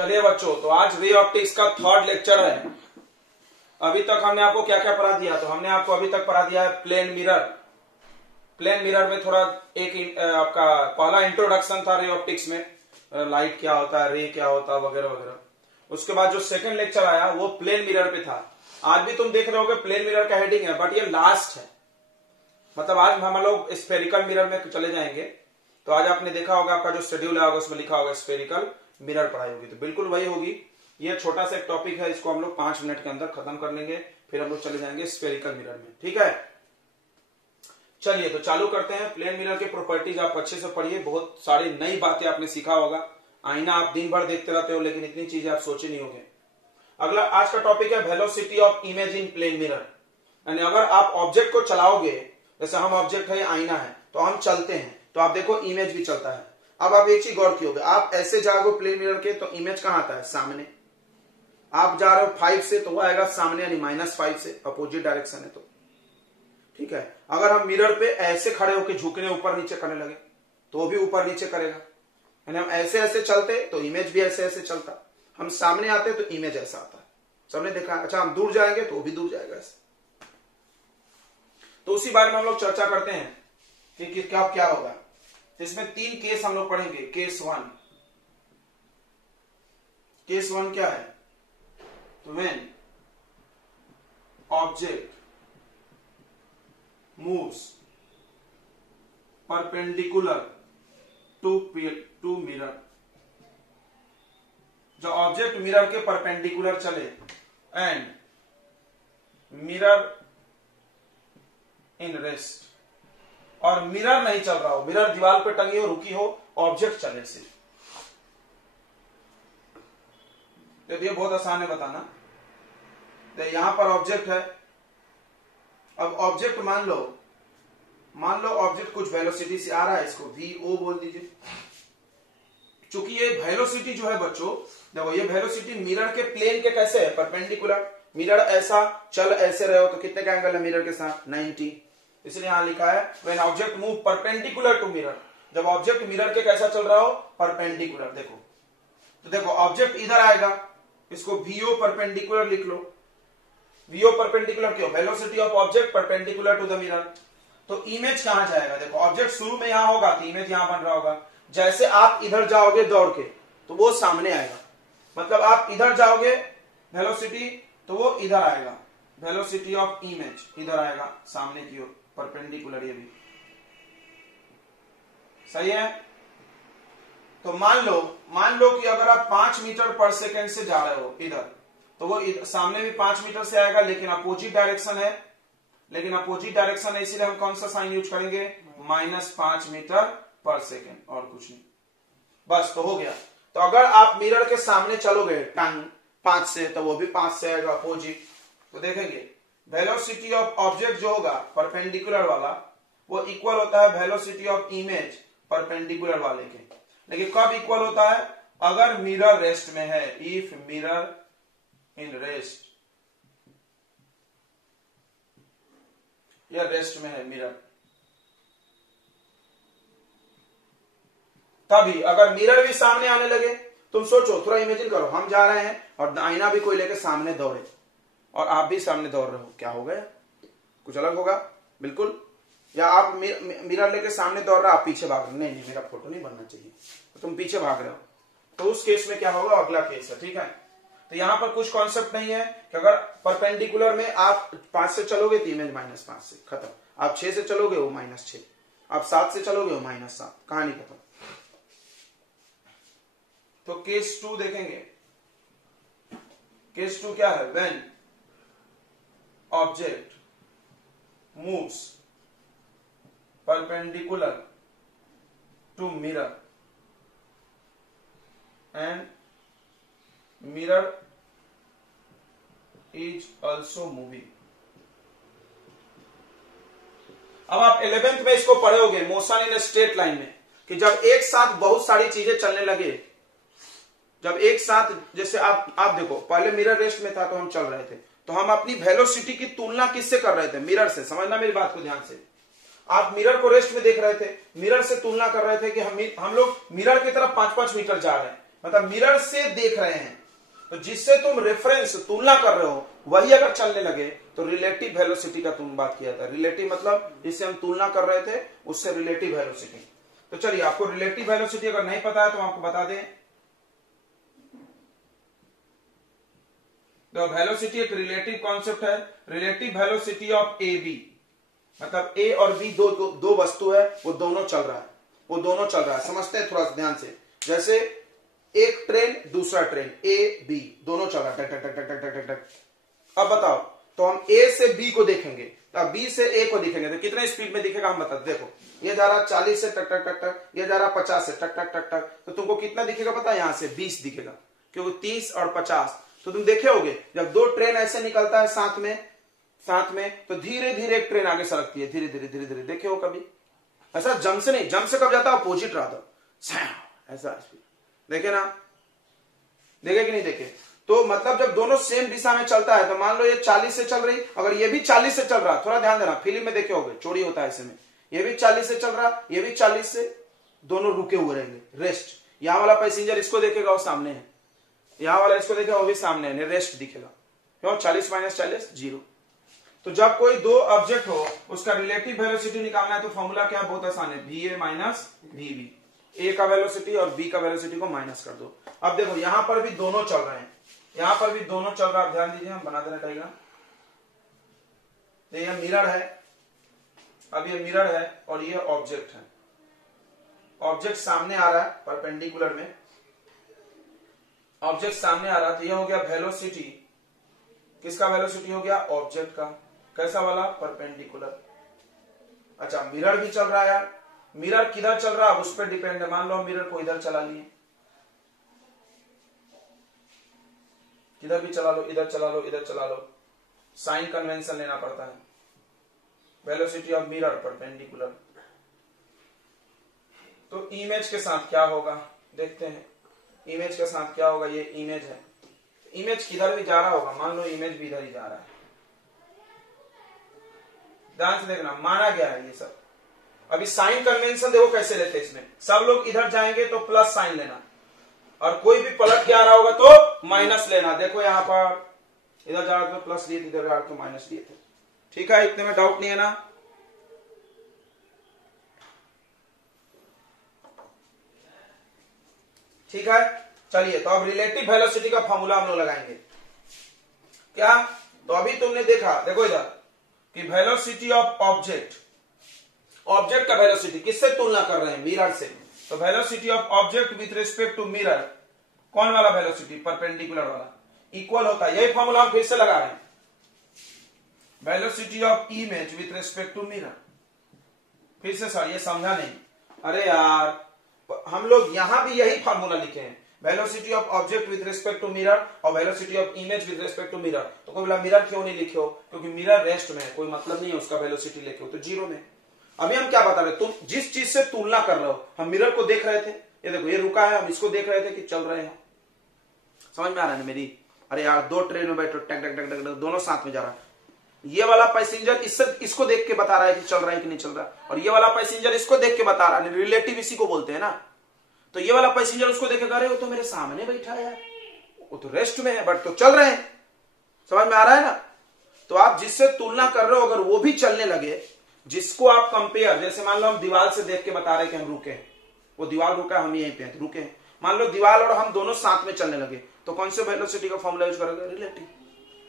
चलिए बच्चों, तो आज रे ऑप्टिक्स का थर्ड लेक्चर है। अभी तक हमने आपको क्या क्या पढ़ा दिया? तो हमने आपको अभी तक पढ़ा दिया है प्लेन मिरर। प्लेन मिरर में थोड़ा एक आपका पहला इंट्रोडक्शन था रे ऑप्टिक्स में, लाइट क्या होता है, रे क्या होता है वगैरह वगैरह। उसके बाद जो सेकंड लेक्चर आया वो प्लेन मिरर पे था। आज भी तुम देख रहे होगे प्लेन मिरर का हेडिंग है, बट ये लास्ट है। मतलब आज हम लोग स्फेरिकल मिरर में चले जाएंगे। तो आज आपने देखा होगा, आपका जो शेड्यूल है उसमें लिखा होगा स्फेरिकल मिरर पढ़ाई होगी, तो बिल्कुल वही होगी। ये छोटा सा एक टॉपिक है, इसको हम लोग 5 मिनट के अंदर खत्म कर लेंगे, फिर हम लोग चले जाएंगे स्फेरिकल मिरर में। ठीक है, चलिए तो चालू करते हैं। प्लेन मिरर के प्रॉपर्टीज आप अच्छे से पढ़िए, बहुत सारी नई बातें आपने सीखा होगा। आईना आप दिन भर देखते रहते हो, लेकिन इतनी चीजें आप सोचे नहीं होंगे। अगला आज का टॉपिक है velocity of image in plane mirror. यानी अगर आप ऑब्जेक्ट को चलाओगे, जैसे हम ऑब्जेक्ट है, आईना है, तो हम चलते हैं तो आप देखो इमेज भी चलता है। अब आप एक चीज गौर कियोगे, आप ऐसे जाओगे प्लेन मिरर के तो इमेज कहां आता है? सामने। आप जा रहे हो 5 से तो वो आएगा सामने, यानी -5 से, अपोजिट डायरेक्शन है तो। ठीक है, अगर हम मिरर पे ऐसे खड़े होकर झुकने ऊपर नीचे करने लगे तो वो भी ऊपर नीचे करेगा। यानी हम ऐसे ऐसे चलते तो इमेज भी ऐसे ऐसे चलता। हम सामने आते तो इमेज ऐसा आता है। सबने देखा। अच्छा, हम दूर जाएंगे तो वो भी दूर जाएगा ऐसे। तो उसी बारे में हम लोग चर्चा करते हैं कि क्या होगा। इसमें 3 केस हम लोग पढ़ेंगे। केस 1 क्या है? तो when object moves perpendicular to mirror. जो ऑब्जेक्ट मिरर के परपेंडिकुलर चले एंड मिरर इन रेस्ट, और मिरर नहीं चल रहा हो, मिरर दीवार पे टंगी हो, रुकी हो, ऑब्जेक्ट चले सिर्फ। तो ये बहुत आसान है बताना। तो यहां पर ऑब्जेक्ट है। अब ऑब्जेक्ट मान लो ऑब्जेक्ट कुछ वेलोसिटी से आ रहा है, इसको vo बोल दीजिए। चूंकि ये वेलोसिटी जो है बच्चों, देखो ये वेलोसिटी मिरर के प्लेन के कैसे है? परपेंडिकुलर। मिरर ऐसा चल ऐसे रहे हो तो कितने का एंगल है मिरर के साथ? 90। इसलिए यहां लिखा है when object move perpendicular to mirror. जब ऑब्जेक्ट मिरर के कैसा चल रहा हो? परपेंडिकुलर। देखो तो देखो ऑब्जेक्ट इधर आएगा, इसको vo परपेंडिकुलर लिख लो। vo परपेंडिकुलर क्यों? Velocity of object perpendicular to the mirror. तो इमेज कहां जाएगा? देखो ऑब्जेक्ट शुरू में यहां होगा तो इमेज यहां बन रहा होगा। जैसे आप इधर जाओगे दौड़ के तो वो सामने आएगा। मतलब आप इधर जाओगे वेलोसिटी तो वो इधर आएगा। वेलोसिटी ऑफ इमेज इधर आएगा सामने की ओर, परपेंडिकुलर। ये भी सही है। तो मान लो कि अगर आप 5 मीटर पर सेकेंड से जा रहे हो इधर, तो वो सामने भी 5 मीटर से आएगा, लेकिन अपोजिट डायरेक्शन है। इसीलिए हम कौन सा साइन यूज करेंगे? -5 मीटर पर सेकेंड, और कुछ नहीं। बस तो हो गया। तो अगर आप मिरर के सामने चलोगे टाइम 5 से, तो वो भी 5 से आएगा अपोजिट। तो देखेंगे वेलोसिटी ऑफ ऑब्जेक्ट जो होगा परपेंडिकुलर वाला, वो इक्वल होता है वेलोसिटी ऑफ इमेज परपेंडिकुलर वाले के। लेकिन कब इक्वल होता है? अगर मिरर रेस्ट में है। इफ मिरर इन रेस्ट, या रेस्ट में है मिरर, तभी। अगर मिरर भी सामने आने लगे, तुम सोचो, थोड़ा इमेजिन करो, हम जा रहे हैं और आईना भी कोई लेके सामने दौड़े और आप भी सामने दौड़ रहे हो, क्या हो गया? कुछ अलग होगा बिल्कुल। या आप मिरर लेके सामने दौड़ रहे हो, आप पीछे भाग रहे हो, नहीं मेरा फोटो नहीं बनना चाहिए, तो तुम पीछे भाग रहे हो, तो उस केस में क्या होगा? अगला केस है। ठीक है, तो यहां पर कुछ कॉन्सेप्ट नहीं है कि अगर परपेंडिकुलर में आप 5 से चलोगे तो इमेज -5 से खत्म। आप 6 से चलोगे वो -6, आप 7 से चलोगे वो -7, कहानी खत्म। तो केस 2 देखेंगे। केस 2 क्या है? When object moves perpendicular to mirror and mirror is also moving. अब आप 11th में इसको पढ़ोगे मोशन इन स्ट्रेट लाइन में, कि जब एक साथ बहुत सारी चीजें चलने लगे, जब एक साथ, जैसे आप देखो, पहले मिरर रेस्ट में था तो हम चल रहे थे, तो हम अपनी वेलोसिटी की तुलना किससे कर रहे थे? मिरर से। समझना मेरी बात को ध्यान से। आप मिरर को रेस्ट में देख रहे थे, मिरर से तुलना कर रहे थे कि हम लोग मिरर की तरफ 5-5 मीटर जा रहे हैं, मतलब मिरर से देख रहे हैं, तो जिससे तुम रेफरेंस तुलना कर रहे हो वही अगर चलने लगे तो रिलेटिव वेलोसिटी का तुम बात किया था। रिलेटिव मतलब जिससे हम तुलना कर रहे थे उससे रिलेटिव वेलोसिटी। तो चलिए, आपको रिलेटिव वेलोसिटी अगर नहीं पता है तो आपको बता दें। तो वेलोसिटी एक रिलेटिव कॉन्सेप्ट है। Relative velocity of A B, मतलब ए और बी दो वस्तु है, वो दोनों चल रहा है, वो दोनों चल रहा है। समझते हैं थोड़ा ध्यान से। जैसे एक ट्रेन दूसरा ट्रेन, ए बी दोनों चल रहा है, टक टक टक टक टक टक टक। अब बताओ, तो हम ए से बी को देखेंगे, तो बी से ए को देखेंगे तो कितने स्पीड में दिखेगा हम बता। देखो ये जा रहा 40 से टक टक टक टक, ये जा रहा 50 से टक टक टक टक, तो तुमको कितना दिखेगा पता है? यहां से 20 दिखेगा, क्योंकि 30 और 50। तो तुम देखे होगे जब दो ट्रेन ऐसे निकलता है साथ में तो धीरे धीरे एक ट्रेन आगे सरकती है, धीरे धीरे धीरे धीरे। देखे हो कभी ऐसा? जम से नहीं, जम से कब जाता है? अपोजिट रहा, ऐसा स्पीड। देखे ना? देखे कि नहीं देखे? तो मतलब जब दोनों सेम दिशा में चलता है, तो मान लो ये 40 से चल रही, अगर ये भी 40 से चल रहा, थोड़ा ध्यान देना, फिल्म में देखे होगे चोरी होता है ऐसे में, ये भी 40 से चल रहा, ये भी 40 से, दोनों रुके हुए रहेंगे, रेस्ट। यहां वाला पैसेंजर इसको देखेगा वो सामने है, यहां वाला इसको देखेगा वो भी सामने है, रेस्ट दिखेगा। क्यों? 40 माइनस 40 0। तो जब कोई दो ऑब्जेक्ट हो उसका रिलेटिव वेलोसिटी निकालना है तो फॉर्मूला क्या? बहुत आसान है, v A minus v B. A का वेलोसिटी और बी का वेलोसिटी को माइनस कर दो। अब देखो यहां पर भी दोनों चल रहे हैं, यहां पर भी दोनों चल रहा है। ध्यान दीजिए, हम बना देना डायग्राम। ये मिरर है, अब ये मिरर है और ये ऑब्जेक्ट है। ऑब्जेक्ट सामने आ रहा है परपेंडिकुलर में, ऑब्जेक्ट सामने आ रहा, तो ये हो गया वेलोसिटी। किसका वेलोसिटी हो गया? ऑब्जेक्ट का। कैसा वाला? परपेंडिकुलर। अच्छा, मिरर भी चल रहा है यार। मिरर किधर चल रहा है उस पर डिपेंड है। मान लो मिरर को इधर चला लिए, किधर भी चला लो, इधर चला लो, इधर चला लो, साइन कन्वेंशन लेना पड़ता है। Velocity of mirror perpendicular. तो इमेज के साथ क्या होगा देखते हैं। इमेज के साथ क्या होगा? ये इमेज है, इमेज किधर भी जा रहा होगा, मान लो इमेज भी इधर ही जा रहा है। ध्यान से देखना, माना गया है ये सब। अभी साइन कन्वेंशन देखो कैसे लेते हैं इसमें। सब लोग इधर जाएंगे तो प्लस साइन लेना, और कोई भी पलट के आ रहा होगा तो माइनस लेना। देखो यहां पर इधर जा रहा तो प्लस लिए थे, इधर जा रहा तो माइनस लिए थे। ठीक है, इतने में डाउट नहीं है ना? ठीक है, चलिए। तो अब रिलेटिव वेलोसिटी का फॉर्मूला हम लोग लगाएंगे। क्या? तो अभी तुमने देखा, देखो इधर कि वेलोसिटी ऑफ ऑब्जेक्ट, ऑब्जेक्ट का वेलोसिटी किससे तुलना कर रहे हैं? मिरर से। तो velocity of object with respect to mirror, कौन वाला वेलोसिटी? परपेंडिकुलर वाला, इक्वल होता है। यही फॉर्मूला हम फिर से लगा रहे हैं, velocity of image with respect to mirror. फिर से सर ये समझा नहीं, अरे यार हम लोग यहां भी यही फॉर्मूला लिखे हैं, velocity of object with respect to mirror और velocity of image with respect to mirror. तो कोई बोला मिरर क्यों नहीं लिखे हो? क्योंकि मिरर रेस्ट में है, कोई मतलब नहीं है उसका वेलोसिटी लिखे हो, तो जीरो में। अभी हम क्या बता रहे, तुम जिस चीज से तुलना कर रहे हो, हम मिरर को देख रहे थे, ये देखो ये रुका है, हम इसको देख रहे थे कि चल रहे हैं। समझ में आ रहा है मेरी? अरे यार दो ट्रेन में बैठो, टक टक टक टक दोनों साथ में जा रहा है, ये वाला पैसेंजर इसको देख के बता रहा है कि चल रहा है कि नहीं चल रहा, और ये वाला पैसेंजर इसको देख के बता रहा है, रिलेटिव इसी को बोलते हैं ना। तो ये वाला पैसेंजर उसको देखेगा, अरे वो तो मेरे सामने बैठा है, वो तो रेस्ट में है, बट तो चल रहे हैं। समझ में आ रहा है ना? तो आप जिससे तुलना कर रहे हो अगर वो भी चलने लगे, जिसको आप कंपेयर, जैसे मान लो हम दीवार से देख के बता रहे हैं कि हम रुके हैं, वो दीवार रुका है, हम यहीं पे रुके हैं। मान लो दीवार और हम दोनों साथ में चलने लगे, तो कौन से वेलोसिटी का फॉर्मूला यूज करोगे? रिलेटिव।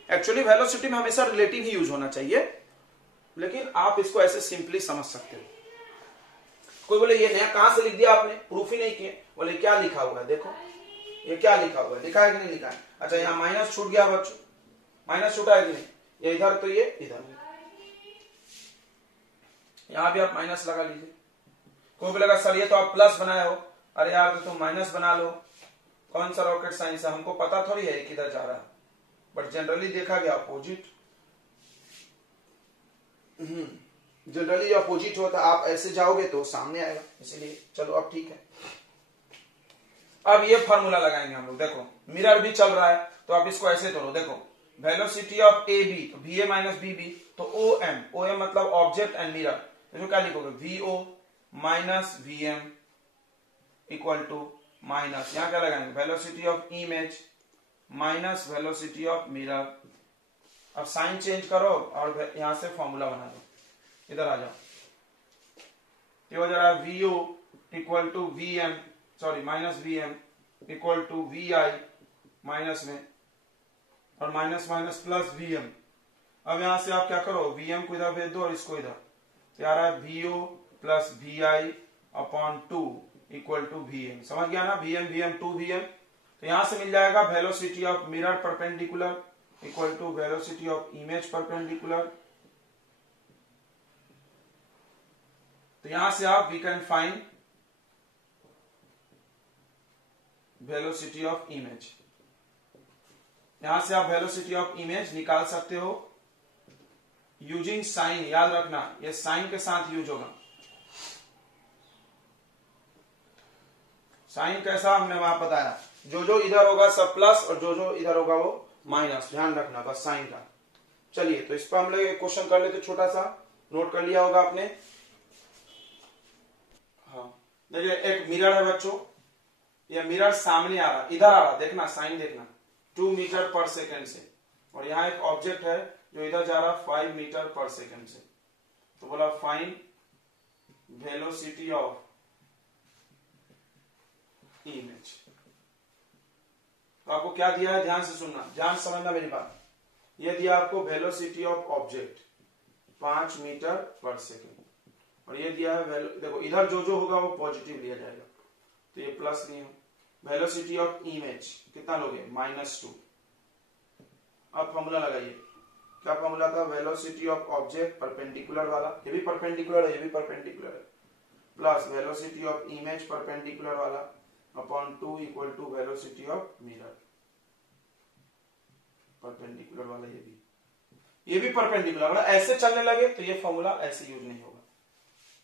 एक्चुअली वेलोसिटी में हमेशा रिलेटिव ही यूज होना चाहिए, लेकिन आप इसको ऐसे सिंपली समझ सकते हो। कोई बोले ये नया कहां से लिख दिया आपने, प्रूफ ही नहीं किए। बोले क्या लिखा हुआ है, देखो ये क्या लिखा हुआ है, लिखा है कि नहीं लिखा है? अच्छा यहाँ माइनस छूट गया बच्चों, माइनस छूटा है कि नहीं? ये इधर तो ये इधर, यहां भी आप माइनस लगा लीजिए। कोई बोलेगा सर ये तो आप प्लस बनाए हो, अरे यार तो तुम माइनस बना लो, कौन सा रॉकेट साइंस है, हमको पता थोड़ी है किधर जा रहा है, बट जनरली देखा गया अपोजिट। जनरली अपोजिट होता, आप ऐसे जाओगे तो सामने आएगा, इसीलिए। चलो अब ठीक है, अब ये फॉर्मूला लगाएंगे हम लोग। देखो मिरर भी चल रहा है, तो आप इसको ऐसे तोड़ो, देखो वेलोसिटी ऑफ ए बी, तो V A minus B B, तो ओ एम, ओ एम मतलब ऑब्जेक्ट एंड मिरर, तो क्या लिखोगे? V O minus V M equal to minus, यहाँ क्या लगाएंगे, velocity of image minus velocity of mirror. अब साइन चेंज करो और यहां से फॉर्मूला बना दो, इधर आ जाओ। ये हो जा रहा है VU equal to VM, sorry minus VM equal to VI minus में, और माइनस माइनस प्लस VM। अब यहां से आप क्या करो, VM को इधर भेज दो और इसको इधर, तो आ रहा है VU plus VI upon 2 equal to VM। समझ गया ना, VM 2 VM। तो यहां से मिल जाएगा velocity of mirror perpendicular equal to velocity of image perpendicular. तो यहां से आप we can find velocity of image, यहां से आप वेलोसिटी ऑफ इमेज निकाल सकते हो यूजिंग साइन। याद रखना ये साइन के साथ यूज होगा। साइन कैसा हमने वहां बताया, जो इधर होगा सब प्लस और जो इधर होगा वो माइनस, ध्यान रखना बस साइन का। चलिए तो इस पर हम लोग एक क्वेश्चन कर लेते, छोटा सा नोट कर लिया होगा आपने। हाँ देखिए एक मिरर है बच्चों, ये मिरर सामने आ रहा, इधर आ रहा, देखना साइन देखना 2 मीटर पर सेकेंड से, और यहाँ एक ऑब्जेक्ट है जो इधर जा रहा 5 मीटर पर सेकेंड से। तो बोला फाइंड वेलोसिटी ऑफ इमेज। तो आपको क्या दिया है, ध्यान से सुनना, ध्यान से समझना मेरी बात। ये दिया आपको वेलोसिटी ऑफ ऑब्जेक्ट 5 मीटर पर सेकेंड, और ये दिया है देखो इधर जो होगा वो पॉजिटिव लिया जाएगा, तो ये प्लस नहीं हो। वेलोसिटी ऑफ इमेज कितना लोगे, -2। अब फॉर्मूला लगाइए, क्या फॉर्मूला था, वेलोसिटी ऑफ ऑब्जेक्ट परपेंडिकुलर वाला, ये भी परपेंडिकुलर है, ये भी परपेंडिकुलर है, plus velocity of image perpendicular वाला upon 2 equal to velocity of mirror perpendicular वाला। ये भी परपेंडिकुलर वाला। ऐसे चलने लगे तो ये फॉर्मूला ऐसे यूज नहीं होगा,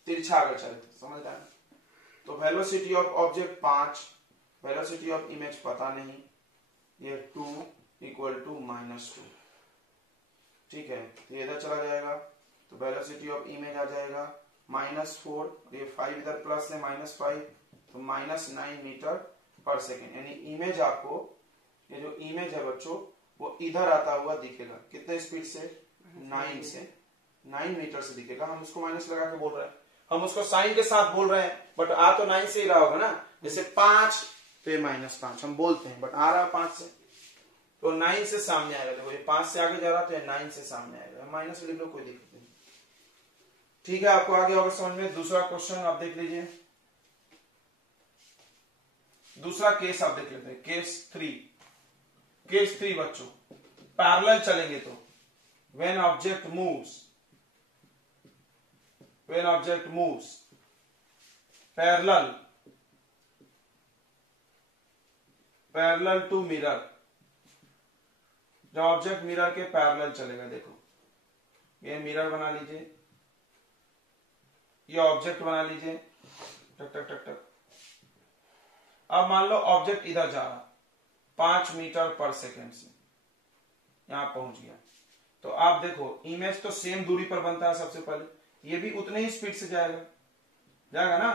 तिरछा अगर चले तो, समझ रहे हैं। तो velocity of object 5, velocity of image पता नहीं, ये 2 इक्वल टू -2, ठीक है। तो ये इधर चला जाएगा, तो वेलोसिटी ऑफ इमेज आ जाएगा -4, ये 5 इधर प्लस है -5, तो -9 मीटर पर सेकेंड। यानी इमेज आपको, ये जो इमेज है बच्चों वो इधर आता हुआ दिखेगा, कितने स्पीड से, 9 मीटर से दिखेगा। हम उसको माइनस लगा के बोल रहे हैं, हम उसको साइन के साथ बोल रहे हैं, बट आ तो 9 से ही रहा होगा ना, जैसे 5 तो ये -5 हम बोलते हैं, बट आ रहा है 5 से, तो 9 से सामने आएगा। देखो ये 5 से आगे जा रहा तो ये 9 से सामने आएगा, माइनस लिख लो कोई दिक्कत नहीं, ठीक है। आपको आगे होगा समझ में। दूसरा क्वेश्चन आप देख लीजिए, दूसरा केस आप देख लेते हैं, केस 3 बच्चों पैरेलल चलेंगे तो when object moves parallel to mirror, जब ऑब्जेक्ट मिरर के पैरेलल चलेगा, देखो ये मिरर बना लीजिए, ये ऑब्जेक्ट बना लीजिए, टक टक टक टक। अब मान लो ऑब्जेक्ट इधर जा रहा 5 मीटर पर सेकेंड से, यहां पहुंच गया, तो आप देखो इमेज तो सेम दूरी पर बनता है सबसे पहले, ये भी उतने ही स्पीड से जाएगा ना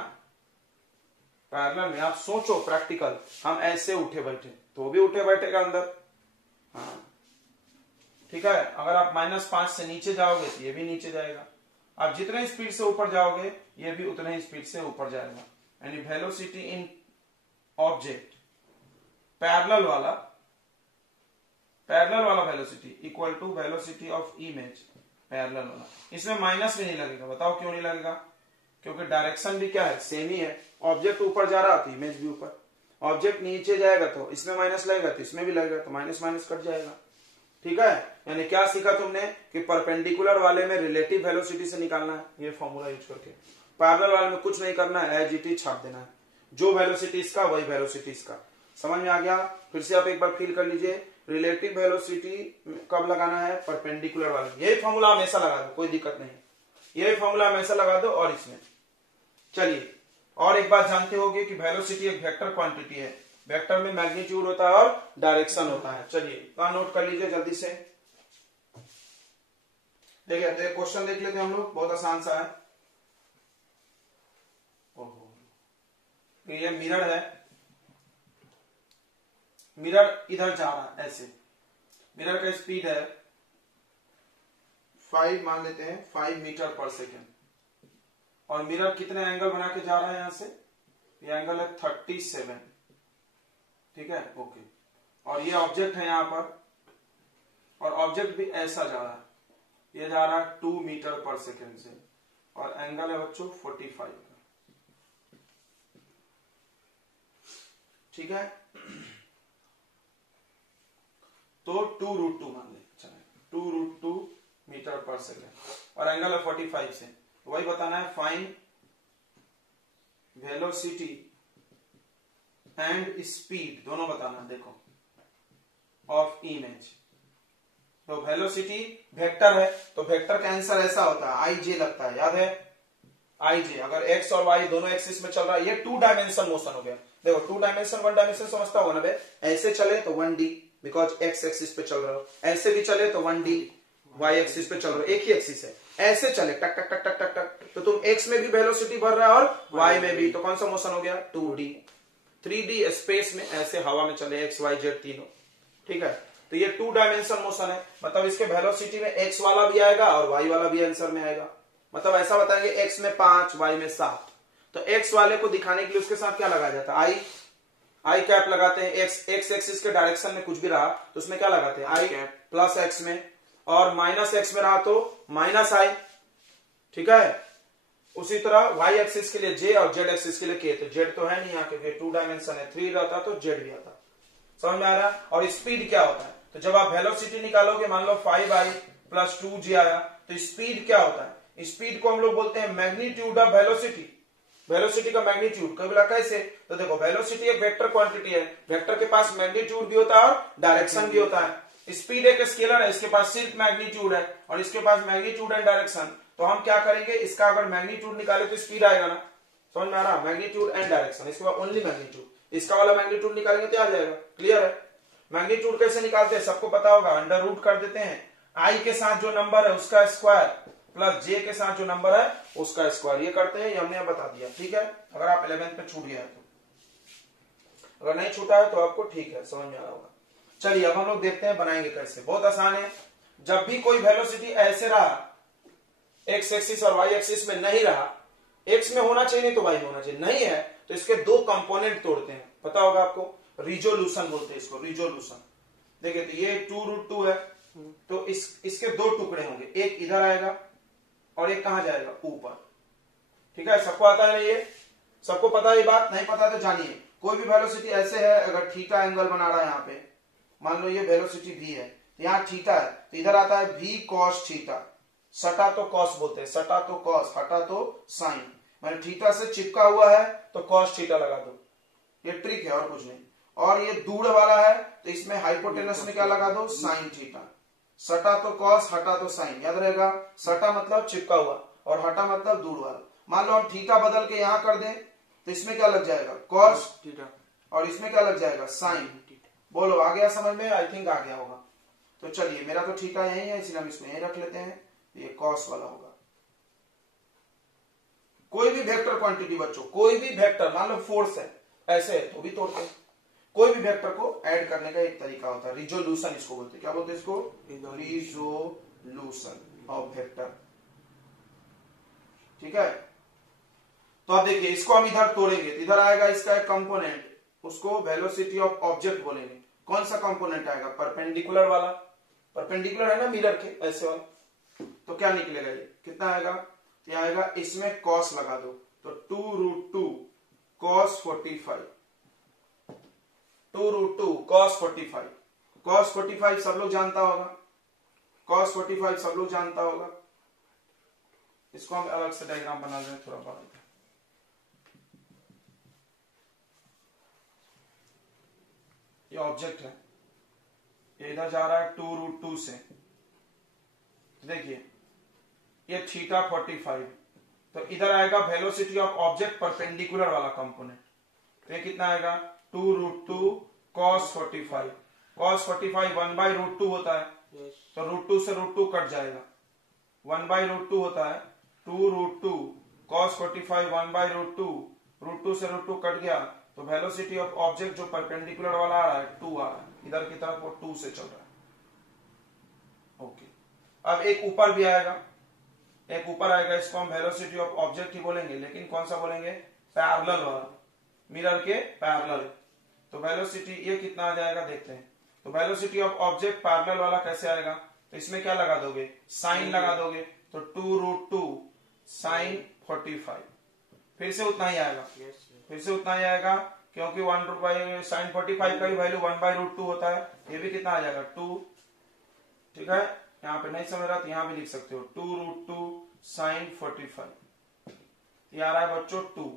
पैरेलल में। आप सोचो प्रैक्टिकल, हम ऐसे उठे बैठे तो भी उठे बैठेगा अंदर, हाँ ठीक है। अगर आप -5 से नीचे जाओगे तो ये भी नीचे जाएगा, आप जितने स्पीड से ऊपर जाओगे ये भी उतने ही स्पीड से ऊपर जाएगा। यानी वेलोसिटी इन ऑब्जेक्ट पैरेलल वाला velocity equal to velocity of image parallel वाला। इसमें माइनस भी नहीं लगेगा, बताओ क्यों नहीं लगेगा, क्योंकि डायरेक्शन भी क्या है, सेम ही है। ऑब्जेक्ट ऊपर जा रहा तो इमेज भी ऊपर, ऑब्जेक्ट नीचे जाएगा तो इसमें माइनस लगेगा तो इसमें भी लगेगा, तो माइनस माइनस कट जाएगा, ठीक है। यानी क्या सीखा तुमने कि परपेंडिकुलर वाले में रिलेटिव वेलोसिटी से निकालना है, ये फॉर्मूला यूज करके। पैरेलल वाले में कुछ नहीं करना है, एज इट इज छाप देना है, जो वेलोसिटी इसका वही वेलोसिटी इसका। समझ में आ गया। फिर से आप एक बार फील कर लीजिए, रिलेटिव वेलोसिटी कब लगाना है, परपेंडिकुलर वाले। यही फॉर्मूला हमेशा लगा दो, कोई दिक्कत नहीं, यही फॉर्मूला हमेशा लगा दो। और इसमें चलिए और एक बात जानते होंगे कि वेलोसिटी एक वेक्टर क्वांटिटी है, वेक्टर में मैग्नीट्यूड होता है और डायरेक्शन होता है। चलिए कहां नोट कर लीजिए जल्दी से, देखिए तो क्वेश्चन देख लेते हैं हम लोग, बहुत आसान सा है। ओहो, ये मिरर है, मिरर इधर जा रहा है ऐसे, मिरर का स्पीड है 5 मान लेते हैं 5 मीटर पर सेकेंड, और मिरर कितने एंगल बना के जा रहा है यहां से, ये एंगल है 37, ठीक है, ओके। और ये ऑब्जेक्ट है यहां पर, और ऑब्जेक्ट भी ऐसा जा रहा है, ये जा रहा है 2 मीटर पर सेकेंड से, और एंगल है बच्चों 45 का, ठीक है। तो 2√2 मान ले, चले 2√2 मीटर पर सेकेंड, और एंगल है 45 से, वही बताना है फाइंड वेलोसिटी एंड स्पीड, दोनों बताना। देखो ऑफ इमेज, तो वेलोसिटी वेक्टर है, तो वेक्टर का आंसर ऐसा होता है आई जे लगता है, याद है आई जे। अगर एक्स और वाई दोनों एक्सिस में चल रहा है, ये 2 डायमेंशन मोशन हो गया। देखो 2 डायमेंशन 1 डायमेंशन समझता होगा ना बे, ऐसे चले तो 1D बिकॉज एक्स एक्सिस पे चल रहा हो, ऐसे भी चले तो 1D वाई एक्सिस पे चल रहा हो, एक ही एक्सिस है, ऐसे चले टक टक टक टक टक टक, तो तुम एक्स में भी वेलोसिटी बढ़ रहा है और वाई में भी, तो कौन सा मोशन हो गया 2D। 3D स्पेस में ऐसे हवा में चले एक्स वाई जेड तीनों, ठीक है। तो ये 2 डायमेंशन मोशन है, मतलब इसके वेलोसिटी में एक्स वाला भी आएगा और वाई वाला भी आंसर में आएगा। मतलब ऐसा बताएंगे एक्स में 5 वाई में 7, तो एक्स वाले को दिखाने के लिए उसके साथ क्या लगाया जाता है आई कैप लगाते हैं। एक्स एक्सिस के डायरेक्शन में कुछ भी रहा तो उसमें क्या लगाते हैं आई कैप, प्लस एक्स में, और माइनस एक्स में रहा तो माइनस आई, ठीक है। उसी तरह वाई एक्सिस के लिए जे और जेड एक्सिस के लिए के, तो जेड तो है नहीं यहाँ क्योंकि 2 डायमेंशन है, 3 रहता तो जेड भी आता। समझ में आ रहा है। और स्पीड क्या होता है, तो जब आप वेलोसिटी निकालोगे, मान लो 5i प्लस 2j आया, तो स्पीड क्या होता है, स्पीड को हम लोग बोलते हैं मैग्नीट्यूड ऑफ वेलोसिटी, वेलोसिटी का मैग्नीट्यूड। कभी बोला कैसे, तो देखो वेलोसिटी एक वेक्टर क्वांटिटी है, वेक्टर के पास मैग्नीट्यूड भी होता है और डायरेक्शन भी होता है। स्पीड एक स्केलर है, इसके पास सिर्फ मैग्नीट्यूड है और इसके पास मैग्नीट्यूड एंड डायरेक्शन। तो हम क्या करेंगे, इसका अगर मैग्नीट्यूड निकाले तो स्पीड आएगा ना, समझ में आ रहा, मैग्नीट्यूड एंड डायरेक्शन, इसके बाद ओनली मैग्नीट्यूड, इसका वाला मैग्नीट्यूड निकालेंगे तो आ जाएगा। क्लियर है। मैग्नीट्यूड कैसे निकालते हैं सबको पता होगा, अंडर रूट कर देते हैं, आई के साथ जो नंबर है उसका स्क्वायर प्लस जे के साथ जो नंबर है उसका स्क्वायर, ये करते हैं, ये हमने बता दिया, ठीक है। अगर आप 11th में छूट गया है तो, अगर नहीं छूटा है तो आपको ठीक है, समझ में आ रहा होगा। चलिए अब हम लोग देखते हैं बनाएंगे कैसे, बहुत आसान है। जब भी कोई वेलोसिटी ऐसे रहा, एक्स एक्सिस और वाई एक्सिस में नहीं रहा, एक्स में होना चाहिए नहीं तो वाई में होना चाहिए, नहीं है तो इसके 2 कंपोनेंट तोड़ते हैं, पता होगा आपको, रिजोल्यूशन बोलते हैं इसको, रिजोल्यूशन। देखिए तो ये 2√2 है, तो इसके 2 टुकड़े होंगे, एक इधर आएगा और एक कहां जाएगा ऊपर, ठीक है। सबको आता है ना ये, सबको पता है ये बात, नहीं पता तो जानिए। कोई भी वेलोसिटी ऐसे है, अगर थीटा एंगल बना रहा है यहाँ पे, मान लो ये वेलोसिटी v है, तो यहाँ थीटा है, तो इधर आता है v cos थीटा, सटा तो cos बोलते हैं, सटा तो cos, हटा तो साइन, मैंने थीटा से चिपका हुआ है तो cos थीटा लगा दो, ये ट्रिक है और कुछ नहीं। और ये दूर वाला है तो इसमें हाइपोटेनस में क्या लगा दो, साइन थीटा, सटा तो cos, हटा तो साइन, याद रहेगा। सटा मतलब चिपका हुआ और हटा मतलब दूर वाला। मान लो हम थीटा बदल के यहां कर दें तो इसमें क्या लग जाएगा cos थीटा, और इसमें क्या लग जाएगा साइन। बोलो आ गया समझ में, आई थिंक आ गया होगा। तो चलिए मेरा तो थीटा यही है इसलिए हम इसमें यही रख लेते हैं, ये cos वाला होगा। कोई भी वेक्टर क्वांटिटी बच्चों, कोई भी वेक्टर, मान लो फोर्स है ऐसे है तो भी तोड़ते हैं। कोई भी वेक्टर को ऐड करने का एक तरीका होता है, रिजोल्यूशन इसको बोलते हैं। क्या बोलते हैं इसको, रिजोल्यूशन ऑफ वेक्टर, ठीक है। तो अब देखिए इसको हम इधर तोड़ेंगे तो इधर आएगा इसका एक कंपोनेंट, उसको वेलोसिटी ऑफ ऑब्जेक्ट बोलेंगे। कौन सा कंपोनेंट आएगा, परपेंडिकुलर वाला, परपेंडिकुलर है ना मिरर के ऐसे वाला, तो क्या निकलेगा ये, कितना आएगा, ये आएगा, इसमें cos लगा दो तो 2√2 cos 45, 2√2 cos 45, cos 45 सब लोग जानता होगा, cos 45 सब लोग जानता होगा। इसको हम अलग से डायग्राम बना दें थोड़ा बड़ा, ये ऑब्जेक्ट है, ये इधर जा रहा है 2√2 से, देखिए ये थीटा 45, तो इधर आएगा वेलोसिटी ऑफ ऑब्जेक्ट परपेंडिकुलर वाला कंपोनेंट, तो ये कितना आएगा 2√2 cos 45, cos 45 1/√2 होता है, तो √2 से √2 कट जाएगा, 1/√2 होता है, 2√2 cos 45 1/√2, √2 से √2 कट गया, तो वेलोसिटी ऑफ ऑब्जेक्ट जो परपेंडिकुलर वाला आ रहा है 2 आ रहा है, इधर की तरफ वो 2 से चल रहा है। ओके, अब एक ऊपर भी आएगा, एक ऊपर आएगा, इसको हम वेलोसिटी ऑफ ऑब्जेक्ट ही बोलेंगे, लेकिन कौन सा बोलेंगे, पैरेलल वाला, मिरर के पैरेलल। तो वेलोसिटी ये कितना आ जाएगा देखते हैं। तो वेलोसिटी ऑफ ऑब्जेक्ट पैरेलल वाला कैसे आएगा, तो इसमें क्या लगा दोगे, साइन लगा दोगे, तो 2√2 साइन 45, फिर से उतना ही आएगा, फिर से उतना ही आएगा, क्योंकि 1 साइन 45 का भी वैल्यू 1/√2 होता है। ये भी कितना आ जाएगा 2, ठीक है, यहाँ पे नहीं समझ रहा तो यहाँ भी लिख सकते हो 2√2 साइन 45, ये आ रहा है बच्चों 2।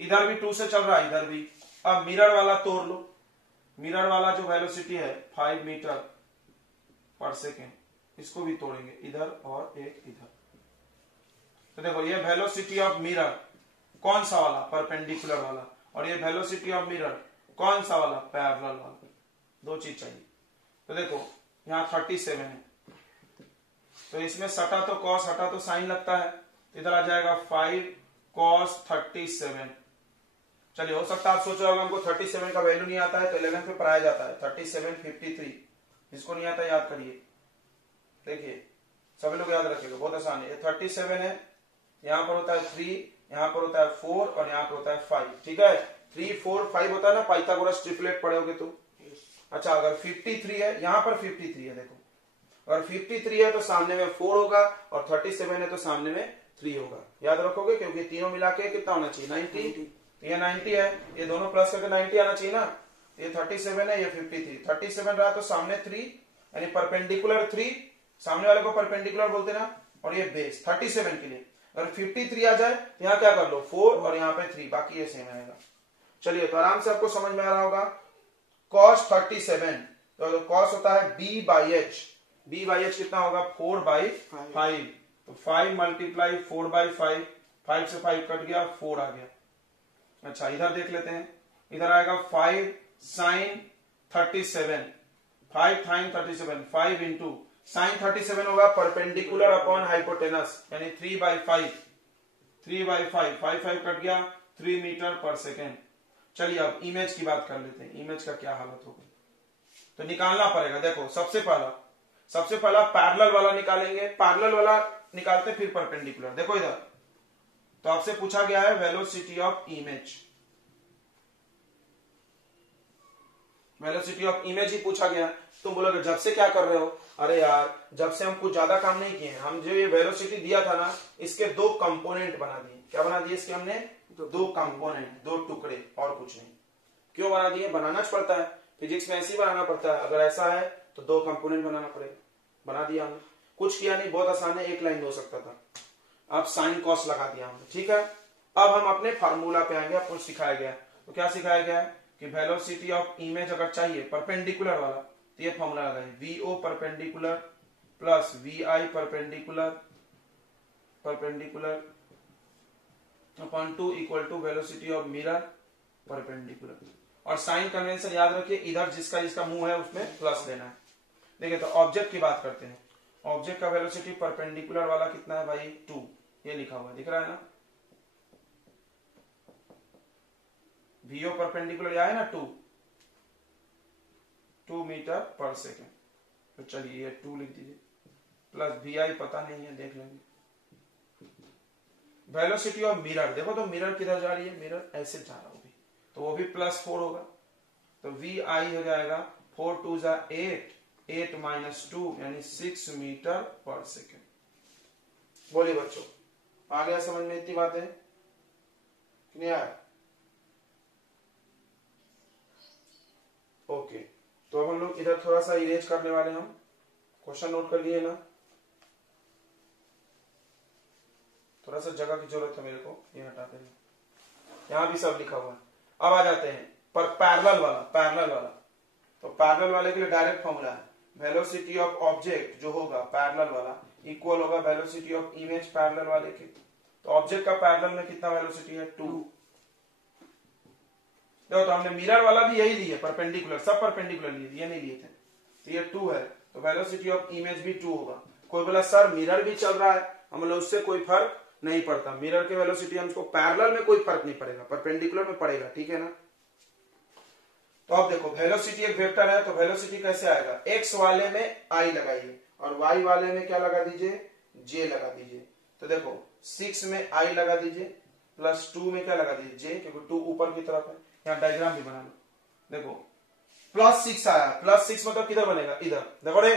इधर भी 2 से चल रहा है, इधर भी। अब मिरर वाला तोड़ लो, मिरर वाला जो वेलोसिटी है 5 मीटर पर सेकेंड, इसको भी तोड़ेंगे, इधर और एक इधर। तो देखो ये वेलोसिटी ऑफ मिरर कौन सा वाला, परपेंडिकुलर वाला, और ये वेलोसिटी ऑफ मिरर कौन सा वाला, पैरेलल वाला। दो चीज चाहिए। तो देखो यहाँ 37 है, तो इसमें सटा तो कॉस, हटा तो साइन लगता है, तो इधर आ जाएगा 5 cos 37। चलिए, हो सकता है आप सोचो हमको 37 का वैल्यू नहीं आता है, तो 11 पे पढ़ाया जाता है 37 53, इसको नहीं आता याद करिए। देखिए सभी लोग याद रखिएगा, बहुत आसान है। ये 37 है, यहाँ पर होता है 3, यहाँ पर होता है 4 और यहाँ पर होता है 5, ठीक है। 3 4 5 होता है ना, पाइथागोरस ट्रिपलेट पढ़ोगे तो। अच्छा, अगर 53 है, यहाँ पर 53 है, देखो अगर 53 है तो सामने में 4 होगा, और 37 है तो सामने में 3 होगा। याद रखोगे, क्योंकि तीनों मिला के कितना होना चाहिए, 90। ये 90 है, ये दोनों प्लस करके 90 आना चाहिए ना। ये 37 है, ये 53। 37 रहा तो सामने 3, यानी परपेंडिकुलर 3, सामने वाले को परपेंडिकुलर बोलते ना, और ये बेस 37 के लिए। अगर 53 आ जाए तो यहाँ क्या कर लो 4 और यहाँ पे 3, बाकी ये सेम आएगा। चलिए, तो आराम से आपको समझ में आ रहा होगा। cos 37, तो cos होता है b/h, b/h कितना होगा 4/5, तो 5 मल्टीप्लाई 4/5, 5 से 5 कट गया, 4 आ गया। अच्छा, इधर देख लेते हैं, इधर आएगा 5 साइन 37, 5 साइन 37, 5 इंटू साइन 37 होगा परपेंडिकुलर अपॉन हाइपोटेनस, यानी 3/5, 3/5, 5 कट गया, 3 मीटर पर सेकेंड। चलिए अब इमेज की बात कर लेते हैं, इमेज का क्या हालत होगी, तो निकालना पड़ेगा। देखो सबसे पहला पैरेलल वाला निकालेंगे, पैरेलल वाला निकालते फिर परपेंडिकुलर। देखो इधर तो आपसे पूछा गया है velocity of image, velocity of image ही पूछा गया। तुम बोलोगे जब से क्या कर रहे हो, अरे यार जब से हम कुछ ज्यादा काम नहीं किए हैं, हम जो ये वेलोसिटी दिया था ना, इसके 2 कंपोनेंट बना दिए। क्या बना दिए इसके हमने, 2 कंपोनेंट, 2 टुकड़े, और कुछ नहीं। क्यों बना दिए, बनाना पड़ता है, फिजिक्स में ऐसे ही बनाना पड़ता है। अगर ऐसा है तो 2 कंपोनेंट बनाना पड़ेगा, बना दिया हमने, कुछ किया नहीं, बहुत आसान है, एक लाइन हो सकता था। अब साइन कॉस लगा दिया हमने, ठीक है। अब हम अपने फार्मूला पे आएंगे, आपको सिखाया गया। तो क्या सिखाया गया है कि वेलोसिटी ऑफ इमेज अगर चाहिए परपेंडिकुलर वाला, तो ये फॉर्मूला लगाए, V O perpendicular plus V I perpendicular upon 2 equal to velocity of mirror perpendicular. और साइन कन्वेंशन याद रखिए, इधर जिसका मुंह है उसमें प्लस देना है। देखिए, तो ऑब्जेक्ट की बात करते हैं। ऑब्जेक्ट का वेलोसिटी परपेंडिकुलर वाला कितना है भाई, 2, ये लिखा हुआ है, दिख रहा है ना। वीओ परपेंडिकुलर आया ना 2 मीटर पर सेकेंड, तो चलिए ये 2 लिख दीजिए, प्लस वी आई पता नहीं है, देख लेंगे। वेलोसिटी ऑफ मिरर, देखो तो मिरर किधर जा रही है, मिरर ऐसे जा रहा होगी, तो वो भी +4 होगा, तो वी आई हो जाएगा 4 2 जा 8, 8 - 2 यानी 6 मीटर पर सेकेंड। बोलिए बच्चों, आ गया समझ में इतनी बातें, नहीं आया? ओके, तो अब हम लोग इधर थोड़ा सा इरेज करने वाले हैं। हम क्वेश्चन नोट कर लिए ना, थोड़ा सा जगह की जरूरत है मेरे को, ये हटा देंगे, यहां भी सब लिखा हुआ है। अब आ जाते हैं पर पैरेलल वाला, तो पैरेलल वाले के लिए डायरेक्ट फॉर्मूला है, वेलोसिटी ऑफ ऑब्जेक्ट जो होगा पैरेलल वाला इक्वल होगा वेलोसिटी ऑफ इमेज पैरेलल वाले के। तो ऑब्जेक्ट का पैरेलल में कितना वेलोसिटी है, 2। देखो, तो हमने मिरर वाला भी यही लिए, परपेंडिकुलर, सब परपेंडिकुलर लिए, ये नहीं लिए थे, तो ये 2 है, तो वेलोसिटी ऑफ इमेज भी 2 होगा। कोई बोला सर मिरर भी चल रहा है, हम बोले उससे कोई फर्क नहीं पड़ता, मिरर के वेलोसिटी हमको पैरेलल में कोई फर्क नहीं पड़ेगा, परपेंडिकुलर में पड़ेगा, ठीक है ना। तो अब देखो वेलोसिटी एक वेक्टर है, तो वेलोसिटी कैसे आएगा, एक्स वाले में आई लगाइए और वाई वाले में क्या लगा दीजिए, जे लगा दीजिए। तो देखो 6 में आई लगा दीजिए प्लस 2 में क्या लगा दीजिए, जे, क्योंकि 2 ऊपर की तरफ है। यहाँ डायग्राम भी बना लो, देखो +6 आया, +6 मतलब किधर बनेगा, इधर देखो रे,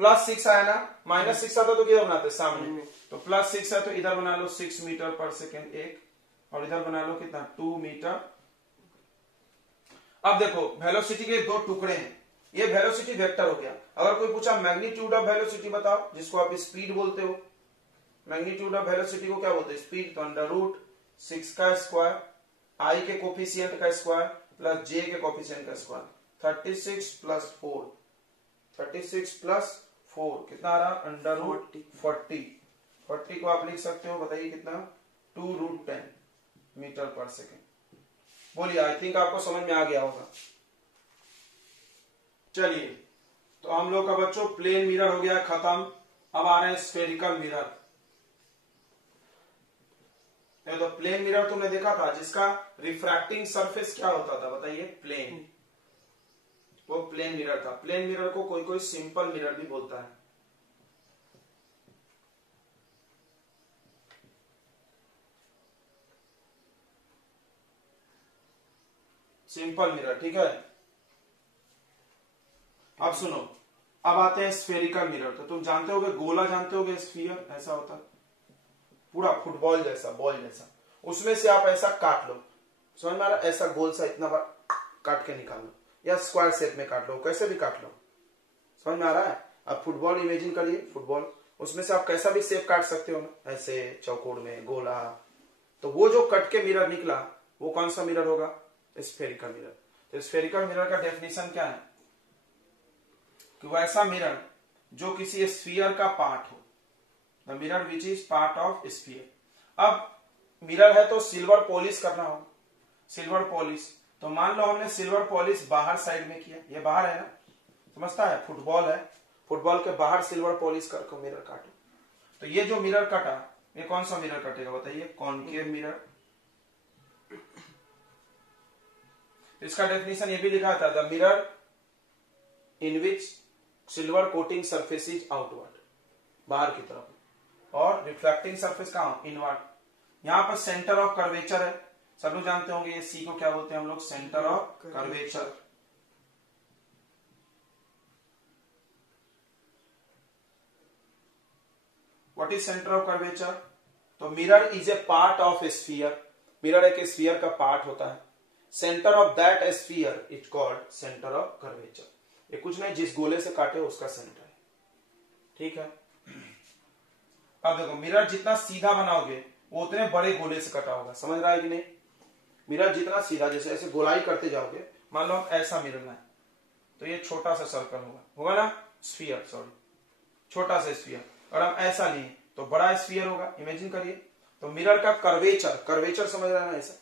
+6 आया ना, -6 आता तो किधर बनाते, सामने, तो +6 है तो इधर बना लो 6 मीटर पर सेकेंड एक, और इधर बना लो कितना, 2 मीटर। अब देखो वेलोसिटी के दो टुकड़े हैं, ये वेलोसिटी वेक्टर हो गया। अगर कोई पूछा मैग्नीट्यूड ऑफ वेलोसिटी बताओ, जिसको आप स्पीड बोलते हो, मैग्नीट्यूड ऑफ वेलोसिटी को क्या बोलते हैं, स्पीड, तो √6 का स्क्वायर, आई के कोफिशिएंट का स्क्वायर प्लस जे के कोफिशिएंट का स्क्वायर, 36 + 4, 36 + 4 कितना आ रहा, √40। 40 को आप लिख सकते हो, बताइए कितना, 2√10 मीटर पर सेकेंड। बोलिए, आई थिंक आपको समझ में आ गया होगा। चलिए, तो हम लोग का बच्चों प्लेन मिरर हो गया खत्म। अब आ रहे हैं स्फेरिकल मिरर। तो प्लेन मिरर तुमने देखा था, जिसका रिफ्रैक्टिंग सरफेस क्या होता था, बताइए, प्लेन, वो प्लेन मिरर था। प्लेन मिरर को कोई कोई सिंपल मिरर भी बोलता है। सिंपल मिरर, ठीक है। अब सुनो, अब आते हैं स्फेरिकल मिरर। तो तुम जानते होगे, गोला जानते होगे, स्फीयर ऐसा होता है, पूरा फुटबॉल जैसा, बॉल जैसा, उसमें से आप ऐसा काट लो, समझ में आ रहा, ऐसा गोल सा इतना बार काट के निकाल लो, या स्क्वायर शेप में काट लो, कैसे भी काट लो, समझ में आ रहा है। अब फुटबॉल इमेजिन करिए, फुटबॉल, उसमें से आप कैसा भी शेप काट सकते हो ना, ऐसे चौकोर में, गोला। तो वो जो कट के मिरर निकला, वो कौन सा मिरर होगा, स्फेरिकल मिरर। तो स्फेरिकल मिरर का डेफिनेशन क्या है, कि वैसा मिरर जो किसी स्फीयर का पार्ट हो, the mirror which is part of sphere. अब मिरर है तो सिल्वर पॉलिश करना होगा, सिल्वर पॉलिश, तो मान लो हमने सिल्वर पॉलिश बाहर साइड में किया, ये बाहर है ना, समझता है, फुटबॉल है, फुटबॉल के बाहर सिल्वर पॉलिश करके मिरर काटो, तो ये जो मिरर कटा, ये कौन सा मिरर कटेगा, बताइए, कॉनकेव मिरर। इसका डेफिनेशन ये भी लिखा था, the mirror in which silver coating surface is outward, बाहर की तरफ, और रिफ्लेक्टिंग सरफेस कहां, इनवर्ड। यहां पर सेंटर ऑफ कर्वेचर है, सब लोग जानते होंगे, ये सी को क्या बोलते हैं हम लोग, centre of curvature. What is centre of curvature, तो mirror is a part of a sphere, mirror एक स्फीयर का पार्ट होता है, centre of that sphere is called centre of curvature. ये कुछ नहीं, जिस गोले से काटे उसका सेंटर है, ठीक है। अब देखो, मिरर जितना सीधा बनाओगे वो उतने बड़े गोले से कटा होगा, समझ रहा है कि नहीं। मिरर जितना सीधा, जैसे ऐसे गोलाई करते जाओगे, मान लो हम ऐसा मिरर लाए, तो ये छोटा सा सर्कल होगा, होगा ना, स्फीयर, सॉरी, छोटा सा स्फीयर। और हम ऐसा लिए तो बड़ा स्फीयर होगा, इमेजिन करिए। तो मिरर का कर्वेचर, कर्वेचर समझ रहा है ना, ऐसा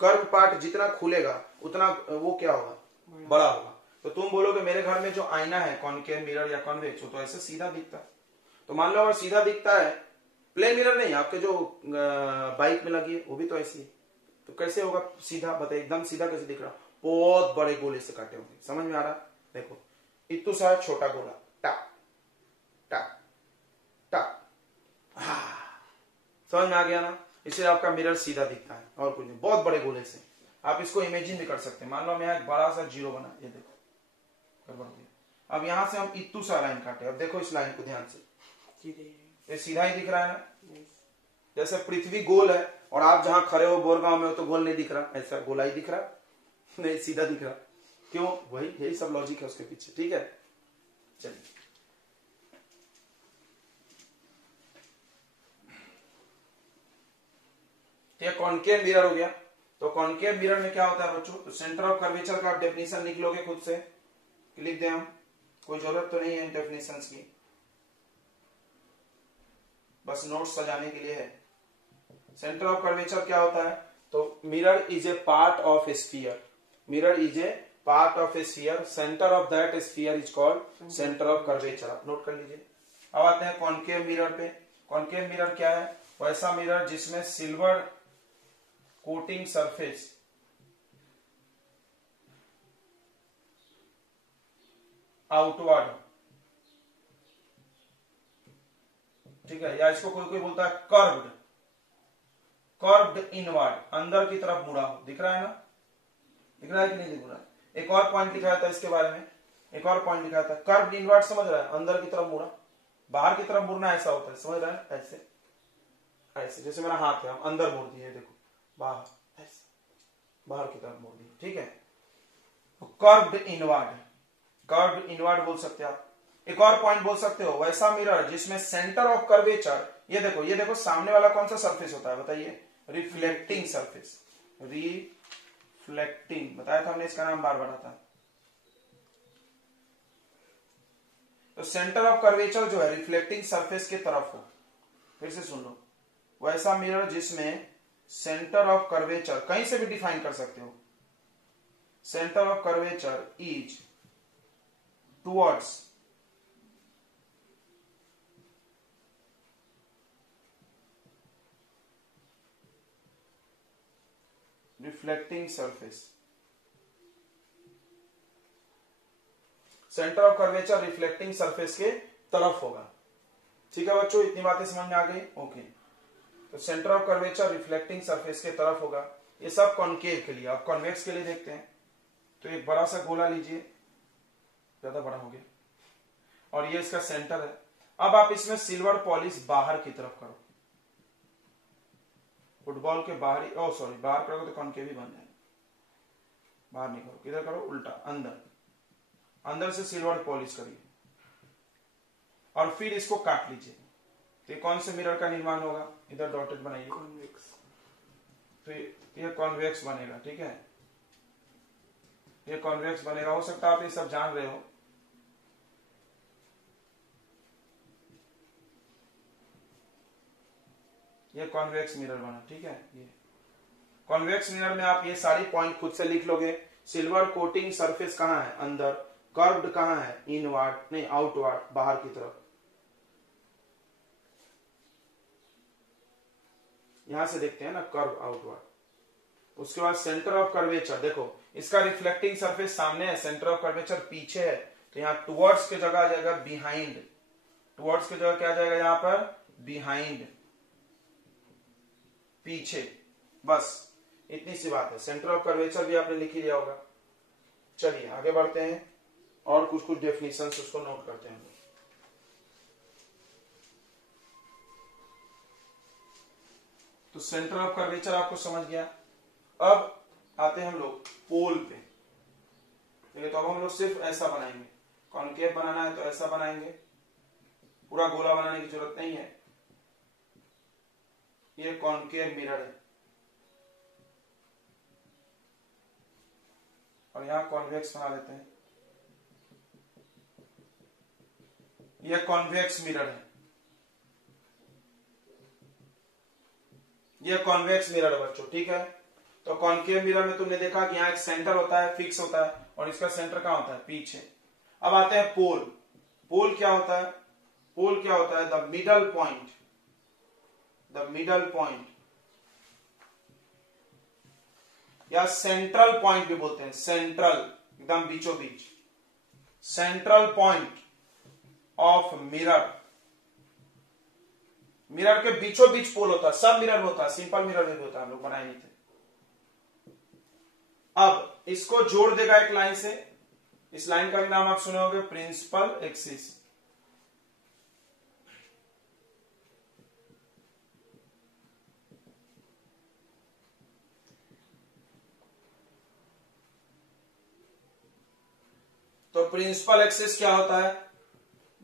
कर्व पार्ट जितना खुलेगा उतना वो क्या होगा, बड़ा होगा। तो तुम बोलोगे मेरे घर में जो आईना है, कॉनकेव मिरर या कॉन्वेक्स, तो ऐसे सीधा दिखता है। तो मान लो अगर सीधा दिखता है, प्लेन मिरर नहीं, आपके जो बाइक में लगी है वो भी तो ऐसी है, तो कैसे होगा सीधा, बताइए, एकदम सीधा कैसे दिख रहा, बहुत बड़े गोले से काटे होंगे, समझ में आ रहा। देखो इतू सा छोटा गोला, टक टक टक, समझ में आ गया ना। इससे आपका मिरर सीधा दिखता है, और कुछ नहीं, बहुत बड़े गोले से। आप इसको इमेजिन भी कर सकते हैं, मान लो हम यहाँ एक बड़ा सा जीरो बना, ये देखो, अब यहां से हम इतू सा लाइन काटे, अब देखो इस लाइन को ध्यान से, ये सीधा ही दिख रहा है ना, जैसे पृथ्वी गोल है और आप जहां खड़े हो बोरगांव में हो तो गोल नहीं दिख रहा, ऐसा गोला ही दिख रहा, नहीं सीधा दिख रहा, क्यों, वही, यही सब लॉजिक है उसके पीछे, ठीक है। चलिए, ये कॉनकेव मिरर हो गया। तो कॉनकेव मिरर में क्या होता है बच्चों, तो सेंटर ऑफ कर्वेचर का आप डेफिनेशन लिख लोगे खुद से, लिख दें हम, कोई जरूरत तो नहीं है डेफिनेशन की, बस नोट्स सजाने के लिए है। सेंटर ऑफ कर्वेचर क्या होता है, तो mirror is a part of a sphere, mirror is a part of a sphere, centre of that sphere is called centre of curvature, आप नोट कर लीजिए। अब आते हैं कॉनकेव मिरर पे। कॉनकेव मिरर क्या है, वैसा मिरर जिसमें सिल्वर कोटिंग सरफेस आउटवर्ड, ठीक है, या इसको कोई कोई बोलता है कर्व्ड, कर्व्ड इनवर्ड, अंदर की तरफ मुड़ा हो। दिख रहा है ना, दिख रहा है कि नहीं दिख रहा है? एक और पॉइंट लिखा था इसके बारे में, एक और पॉइंट लिखा था, कर्व्ड इनवर्ड, समझ रहा है? अंदर की तरफ मुड़ा, बाहर की तरफ मुड़ना ऐसा होता है, समझ रहा है? ऐसे ऐसे, जैसे मेरा हाथ है, हम अंदर मोड़ दिए, देखो बाहर, ऐसे बाहर की तरफ मोड़ दिए, ठीक है। कर्व्ड इनवर्ड, कर्व्ड इनवर्ड बोल सकते हैं आप। एक और पॉइंट बोल सकते हो, वैसा मिरर जिसमें सेंटर ऑफ कर्वेचर, ये देखो, ये देखो सामने वाला कौन सा सरफेस होता है बताइए? रिफ्लेक्टिंग सरफेस, रिफ्लेक्टिंग, बताया था हमने, इसका नाम बार बार आता है। तो सेंटर ऑफ कर्वेचर जो है रिफ्लेक्टिंग सरफेस के तरफ हो, फिर से सुन लो, वैसा मिरर जिसमें सेंटर ऑफ कर्वेचर, कहीं से भी डिफाइन कर सकते हो, centre of curvature is towards reflecting surface, centre of curvature reflecting surface के तरफ होगा। ठीक है बच्चों, इतनी बातें समझ में आ गई? ओके, तो centre of curvature reflecting surface के तरफ होगा। ये सब कॉनकेव के लिए। अब कॉन्वेक्स के लिए देखते हैं। तो एक बड़ा सा गोला लीजिए, ज्यादा बड़ा हो गया, और ये इसका सेंटर है। अब आप इसमें सिल्वर पॉलिश बाहर की तरफ करो, फुटबॉल के बाहरी, ओ सॉरी, बाहर करोगे तो कॉनकेव ही बन जाएगा। बाहर नहीं करो, किधर करो? उल्टा, अंदर, अंदर से सिल्वर पॉलिश करिए और फिर इसको काट लीजिए। तो ये कौन से मिरर का निर्माण होगा? इधर डॉटेड बनाइए, कॉन्वेक्स। तो ये कॉन्वेक्स बनेगा, ठीक है, ये कॉन्वेक्स बनेगा। हो सकता है आप ये सब जान रहे हो। ये कॉन्वेक्स मिरर बना, ठीक है। ये कॉन्वेक्स मिरर में आप ये सारी पॉइंट खुद से लिख लोगे। सिल्वर कोटिंग सरफेस कहां है? अंदर। कर्व्ड कहां है? इनवर्ड, नहीं आउटवर्ड, बाहर की तरफ। यहां से देखते हैं ना, कर्व आउटवर्ड। उसके बाद सेंटर ऑफ कर्वेचर, देखो इसका रिफ्लेक्टिंग सरफेस सामने है, सेंटर ऑफ कर्वेचर पीछे है, तो यहां टुवर्ड्स की जगह आ जाएगा बिहाइंड। टुवर्ड्स की जगह क्या आ जाएगा यहां पर? बिहाइंड, पीछे। बस इतनी सी बात है। सेंटर ऑफ कर्वेचर भी आपने लिख ही लिया होगा। चलिए आगे बढ़ते हैं और कुछ कुछ डेफिनेशंस उसको नोट करते हैं। तो सेंटर ऑफ कर्वेचर आपको समझ गया। अब आते हैं हम लोग पोल पे। ठीक है, तो अब हम लोग सिर्फ ऐसा बनाएंगे। कॉनकेव बनाना है तो ऐसा बनाएंगे, पूरा गोला बनाने की जरूरत नहीं है। ये कॉनकेव मिरर है और यहां कॉन्वेक्स बना लेते हैं। ये कॉन्वेक्स मिरर है, ये कॉन्वेक्स मिरर है बच्चों, ठीक है। तो कॉनकेव मिरर में तुमने देखा कि यहाँ एक सेंटर होता है, फिक्स होता है, और इसका सेंटर कहां होता है? पीछे। अब आते हैं पोल। पोल क्या होता है? पोल क्या होता है? The middle point, the middle point, या सेंट्रल पॉइंट भी बोलते हैं। सेंट्रल, एकदम बीचों बीच, central point of mirror. Mirror के बीचों बीच पोल होता है। सब मिरर में होता है, सिंपल मिरर में भी होता है, हम लोग बनाए नहीं थे। अब इसको जोड़ देगा एक लाइन से। इस लाइन का भी नाम आप सुने होंगे, प्रिंसिपल एक्सिस। तो प्रिंसिपल एक्सिस क्या होता है?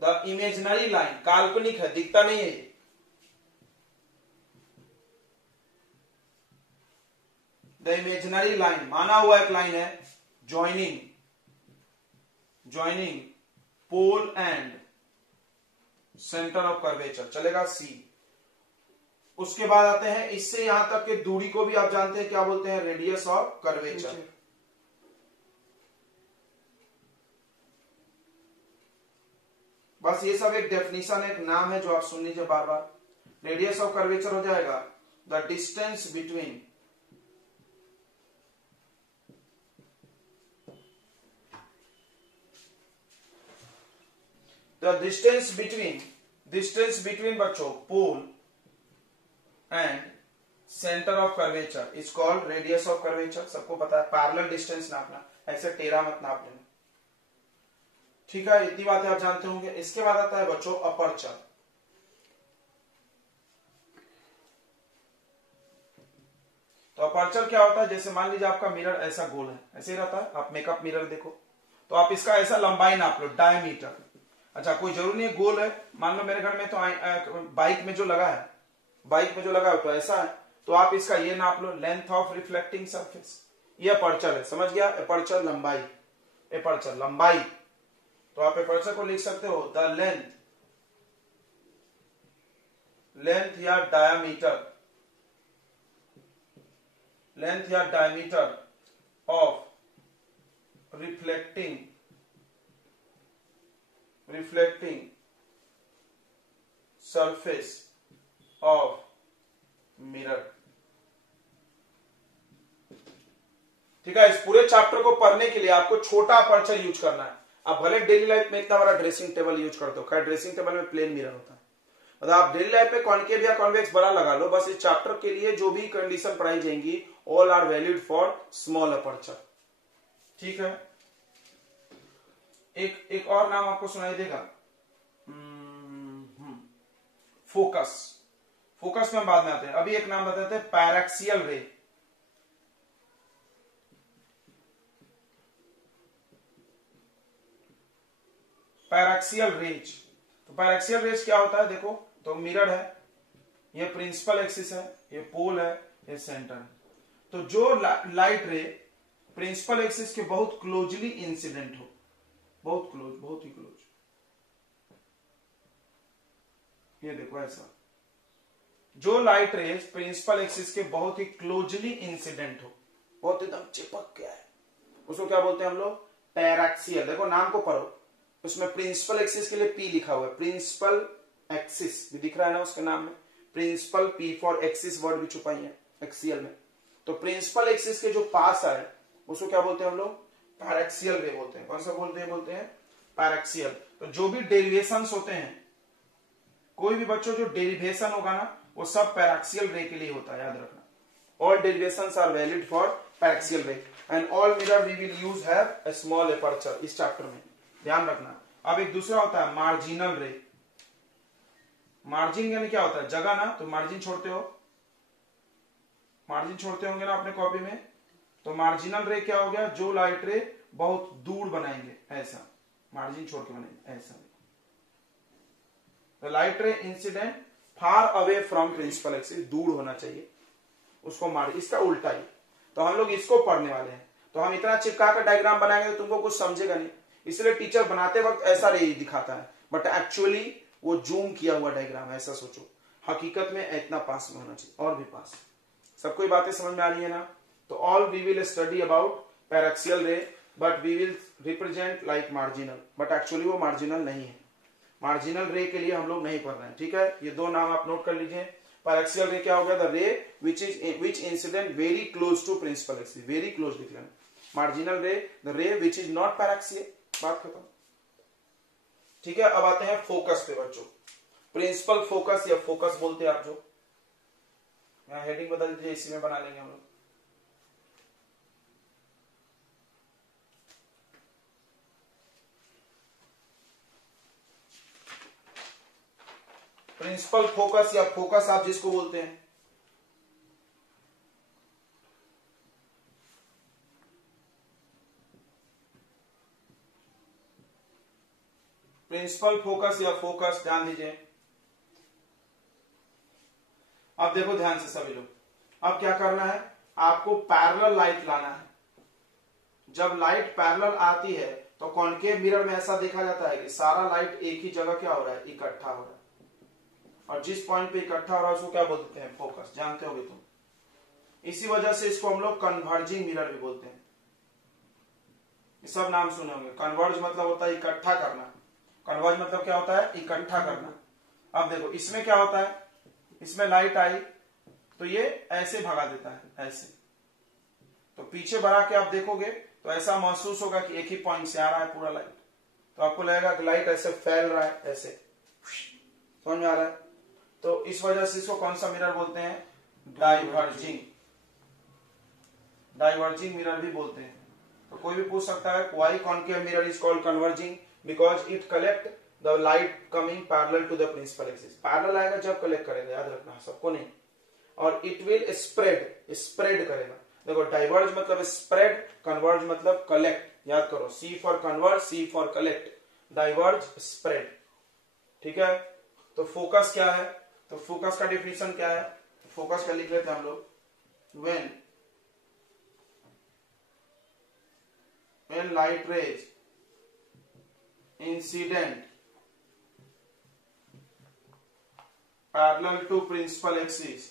द इमेजिनरी लाइन, काल्पनिक है, दिखता नहीं है ये। द इमेजिनरी लाइन, माना हुआ एक लाइन है, joining, joining pole and centre of curvature, चलेगा सी। उसके बाद आते हैं, इससे यहां तक के दूरी को भी आप जानते हैं क्या बोलते हैं? Radius of curvature. बस ये सब एक डेफिनेशन, एक नाम है जो आप सुन लीजिए बार बार। रेडियस ऑफ कर्वेचर हो जाएगा the distance between the distance between बच्चों pole and centre of curvature is called radius of curvature. सबको पता है पैरेलल डिस्टेंस नापना, ऐसे टेढ़ा मत नाप लेना, ठीक है, इतनी बातें आप जानते होंगे। इसके बाद आता है बच्चों अपर्चर। तो अपर्चर क्या होता है, जैसे मान लीजिए आपका मिरर ऐसा गोल है, ऐसे ही रहता है, आप मेकअप मिरर देखो तो आप इसका ऐसा लंबाई नाप लो, डायमीटर। अच्छा, कोई जरूरी नहीं है गोल है, मान लो मेरे घर में तो बाइक में जो लगा है तो ऐसा है, तो आप इसका ये नाप लो, लेंथ ऑफ रिफ्लेक्टिंग सरफेस, ये अपर्चर है, समझ गया, अपर्चर लंबाई। तो आप अपर्चर को लिख सकते हो द लेंथ या diameter of reflecting surface of mirror. ठीक है, इस पूरे चैप्टर को पढ़ने के लिए आपको छोटा अपर्चर यूज करना है। आप भले डेली लाइफ में इतना बड़ा ड्रेसिंग टेबल यूज करते हो, खैर ड्रेसिंग टेबल में प्लेन मिरर होता है, मतलब आप डेली लाइफ में कॉन्केव या कॉन्वेक्स बड़ा लगा लो, बस इस चैप्टर के लिए जो भी कंडीशन पढ़ाई जाएंगी all are valid for small aperture. ठीक है, एक और नाम आपको सुनाई देगा, फोकस में हम बाद में आते हैं, अभी एक नाम बताते हैं पैराक्सियल रे। पैराक्सियल रेज, तो पैराक्सियल रेज क्या होता है, देखो तो मिरर है, ये प्रिंसिपल एक्सिस है, ये पोल है, ये सेंटर है। तो जो लाइट रे प्रिंसिपल एक्सिस के बहुत क्लोजली इंसिडेंट हो, बहुत ही क्लोज, ये देखो ऐसा, जो लाइट रेज प्रिंसिपल एक्सिस के बहुत ही क्लोजली इंसिडेंट हो, बहुत एकदम चिपक गया है, उसको क्या बोलते हैं हम लोग, पैराक्सियल। देखो नाम को पढ़ो, उसमें प्रिंसिपल एक्सिस के लिए P लिखा हुआ है, प्रिंसिपल एक्सिस भी दिख रहा है ना उसके नाम में, principal P for axis word भी छुपाई है एक्सियल में। तो प्रिंसिपल एक्सिस के जो पास है उसको क्या बोलते हैं हम लोग, पैराक्सियल रे बोलते हैं। कौन सा बोलते हैं पैराक्सियल। तो जो भी डेरिवेशन होते हैं, कोई भी बच्चों जो डेरिवेशन होगा ना वो सब पैराक्सियल रे के लिए होता है, याद रखना। All derivations are valid for paraxial ray and all mirror we will use have a small aperture, इस चैप्टर में ध्यान रखना। अब एक दूसरा होता है मार्जिनल रे। मार्जिन यानी क्या होता है, जगह ना, तो मार्जिन छोड़ते होंगे ना अपने कॉपी में, तो मार्जिनल रे क्या हो गया, जो लाइट रे बहुत दूर बनाएंगे, ऐसा मार्जिन छोड़ के बनाएंगे, ऐसा light ray incident far away from principal axis, दूर होना चाहिए उसको मार्जिन, इसका उल्टा ही। तो हम लोग इसको पढ़ने वाले हैं, तो हम इतना चिपका कर डायग्राम बनाएंगे तो तुमको कुछ समझेगा नहीं, इसलिए टीचर बनाते वक्त ऐसा रे दिखाता है, बट एक्चुअली वो जूम किया हुआ डायग्राम, ऐसा सोचो। हकीकत में इतना पास में होना चाहिए, और भी पास। सबको ये बातें समझ में आ रही है ना। तो all we will study about paraxial ray, but we will represent like marginal, but actually वो मार्जिनल नहीं है। मार्जिनल रे के लिए हम लोग नहीं पढ़ रहे हैं, ठीक है। ये दो नाम आप नोट कर लीजिए। पैराक्सियल रे क्या हो गया, the ray which incident very close to principal axis, very close लिख लेना। मार्जिनल रे the ray which is not paraxial, बात खत्म, ठीक है। अब आते हैं फोकस पे बच्चों, प्रिंसिपल फोकस या फोकस बोलते हैं आप, जो यहां हेडिंग बदल दीजिए, इसी में बना लेंगे हम लोग। प्रिंसिपल फोकस या फोकस आप जिसको बोलते हैं, प्रिंसिपल फोकस या फोकस, ध्यान दीजिए। अब देखो ध्यान से सभी लोग, अब क्या करना है, आपको पैरेलल लाइट लाना है। जब लाइट पैरेलल आती है तो कॉन्केव मिरर में ऐसा देखा जाता है कि सारा लाइट एक ही जगह क्या हो रहा है, इकट्ठा हो रहा है, और जिस पॉइंट पे इकट्ठा हो रहा है उसको क्या बोलते हैं, फोकस, जानते होगे तुम। इसी वजह से इसको हम लोग कन्वर्जिंग मिरर भी बोलते हैं, ये सब नाम सुने होंगे। कन्वर्ज मतलब होता है इकट्ठा करना, कन्वर्ज मतलब क्या होता है, इकट्ठा करना। अब देखो इसमें क्या होता है, इसमें लाइट आई तो ये ऐसे भगा देता है, ऐसे, तो पीछे बढ़ा के आप देखोगे तो ऐसा महसूस होगा कि एक ही पॉइंट से आ रहा है पूरा लाइट, तो आपको लगेगा कि लाइट ऐसे फैल रहा है, ऐसे समझ में आ रहा है। तो इस वजह से इसको कौन सा मिरर बोलते हैं? डाइवर्जिंग, डाइवर्जिंग मिरर भी बोलते हैं। तो कोई भी पूछ सकता है why concave mirror is called converging, because it collect the light coming parallel to the principal axis. Parallel आएगा जब कलेक्ट करेगा, याद रखना, सबको नहीं। और इट विल स्प्रेड, स्प्रेड करेगा। देखो डाइवर्ज मतलब स्प्रेड, कन्वर्ज मतलब कलेक्ट, याद करो, C for converge, C for collect, diverge spread, ठीक है। तो फोकस क्या है? तो फोकस का डेफिनेशन क्या है? फोकस का लिख लेते हैं हम लोग, when light rays incident parallel to principal axis